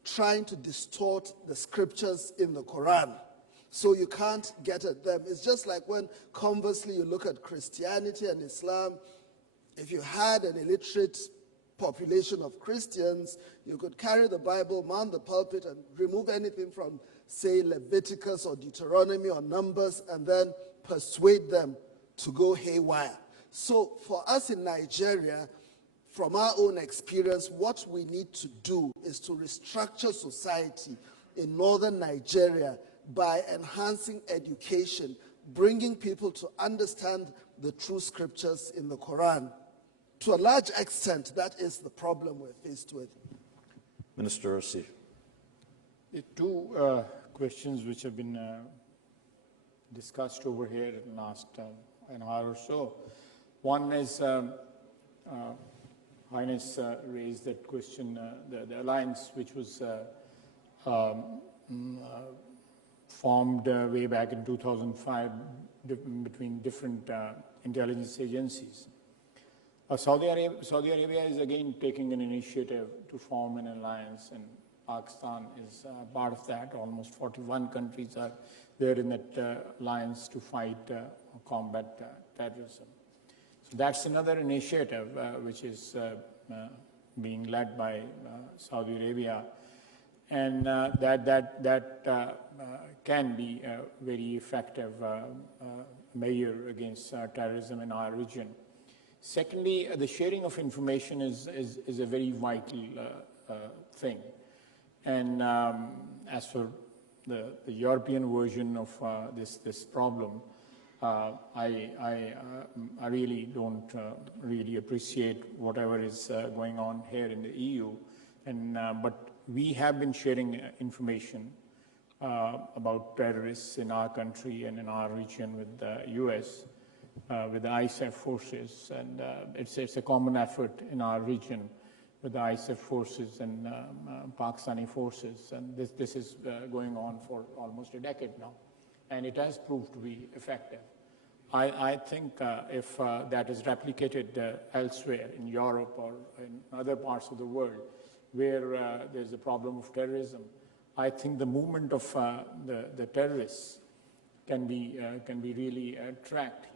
trying to distort the scriptures in the Quran. So you can't get at them. It's just like when, conversely, you look at Christianity and Islam. If you had an illiterate population of Christians, you could carry the Bible, mount the pulpit, and remove anything from, say, Leviticus or Deuteronomy or Numbers, and then persuade them to go haywire. So for us in Nigeria, from our own experience, what we need to do is to restructure society in northern Nigeria by enhancing education, bringing people to understand the true scriptures in the Quran. To a large extent, that is the problem we're faced with. Minister Asif. The two questions which have been discussed over here in the last an hour or so. One is Highness raised that question, the alliance which was formed way back in 2005 between different intelligence agencies. Saudi Arabia is again taking an initiative to form an alliance, and Pakistan is part of that. Almost 41 countries are there in that alliance to fight or combat terrorism. So that's another initiative which is being led by Saudi Arabia, and that can be a very effective measure against terrorism in our region. Secondly, the sharing of information is a very vital thing. And as for the European version of this problem, I really don't really appreciate whatever is going on here in the EU. And but we have been sharing information about terrorists in our country and in our region with the US, with the ISAF forces, and it's a common effort in our region with the ISAF forces and Pakistani forces, and this is going on for almost a decade now, and it has proved to be effective. I think if that is replicated elsewhere in Europe or in other parts of the world where there's a problem of terrorism, I think the movement of the terrorists can be really tracked.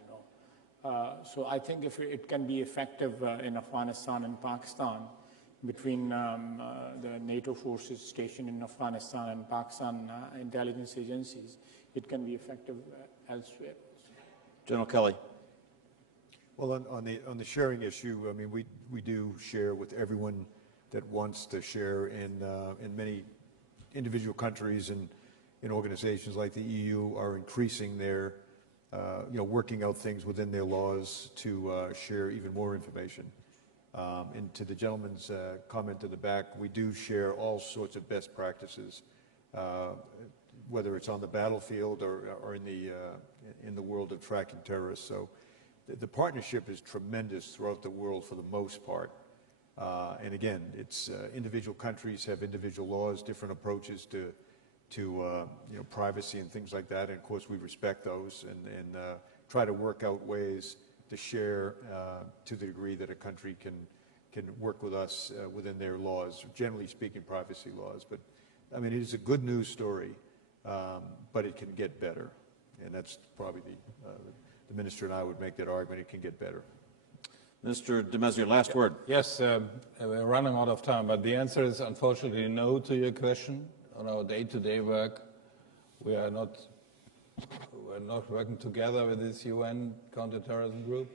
So I think if it can be effective in Afghanistan and Pakistan, between the NATO forces stationed in Afghanistan and Pakistan intelligence agencies, it can be effective elsewhere. General Kelly. Well, on the sharing issue, I mean, we do share with everyone that wants to share in many individual countries, and in organizations like the EU are increasing their working out things within their laws to share even more information. And to the gentleman's comment to the back, we do share all sorts of best practices, whether it's on the battlefield or in the world of tracking terrorists. So the partnership is tremendous throughout the world for the most part. And again, it's individual countries have individual laws, different approaches to privacy and things like that, and of course we respect those and try to work out ways to share to the degree that a country can work with us within their laws, generally speaking privacy laws. But I mean, it is a good news story, but it can get better, and that's probably the minister and I would make that argument. It can get better. Mr. de Maizière, last word. Yes, we're running out of time, but the answer is unfortunately no to your question. On our day-to-day work, we're not working together with this UN counterterrorism group.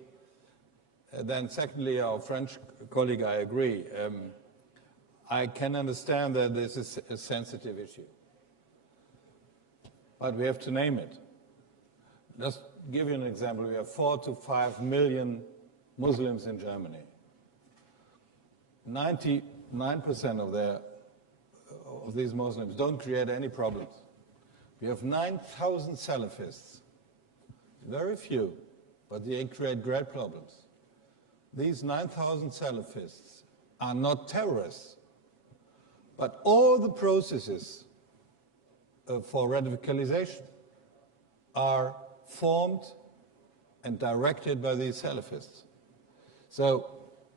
Then secondly, our French colleague, I agree. I can understand that this is a sensitive issue, but we have to name it. Just give you an example. We have 4 to 5 million Muslims in Germany. 99% of these Muslims don't create any problems. We have 9,000 Salafists, very few, but they create great problems. These 9,000 Salafists are not terrorists, but all the processes for radicalization are formed and directed by these Salafists. So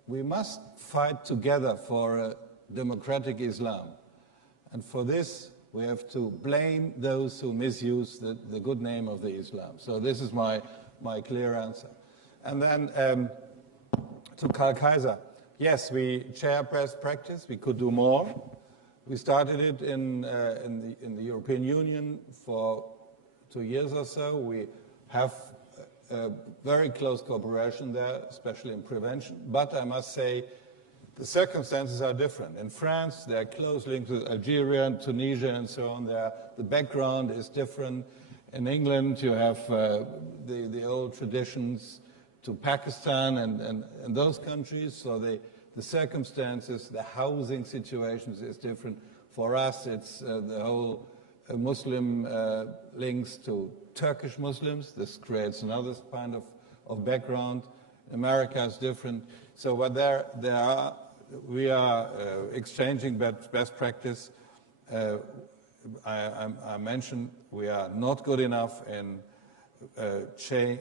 we must fight together for a democratic Islam. And for this, we have to blame those who misuse the good name of the Islam. So this is my clear answer. And then to Karl Kaiser, yes, we share best practice. We could do more. We started it in the European Union for 2 years or so. We have very close cooperation there, especially in prevention. But I must say, the circumstances are different. In France, there are close links to Algeria and Tunisia and so on. The background is different. In England, you have the old traditions to Pakistan and those countries. So the circumstances, the housing situations is different. For us, it's the whole Muslim links to Turkish Muslims. This creates another kind of background. America is different. So but we are exchanging best practice. I mentioned we are not good enough in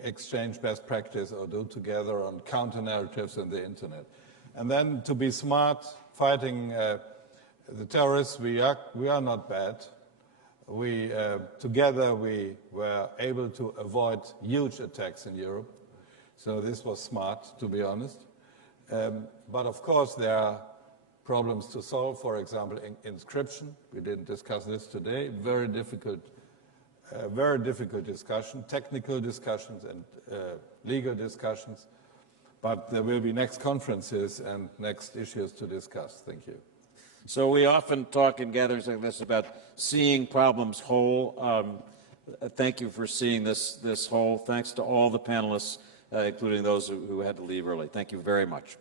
exchange best practice or do together on counter narratives in the internet. And then to be smart, fighting the terrorists, we are not bad. Together we were able to avoid huge attacks in Europe. So this was smart, to be honest. But of course there are problems to solve, for example, inscription. We didn't discuss this today. Very difficult discussion, technical discussions and legal discussions. But there will be next conferences and next issues to discuss. Thank you. So we often talk in gatherings like this about seeing problems whole. Thank you for seeing this whole. Thanks to all the panelists, including those who had to leave early. Thank you very much.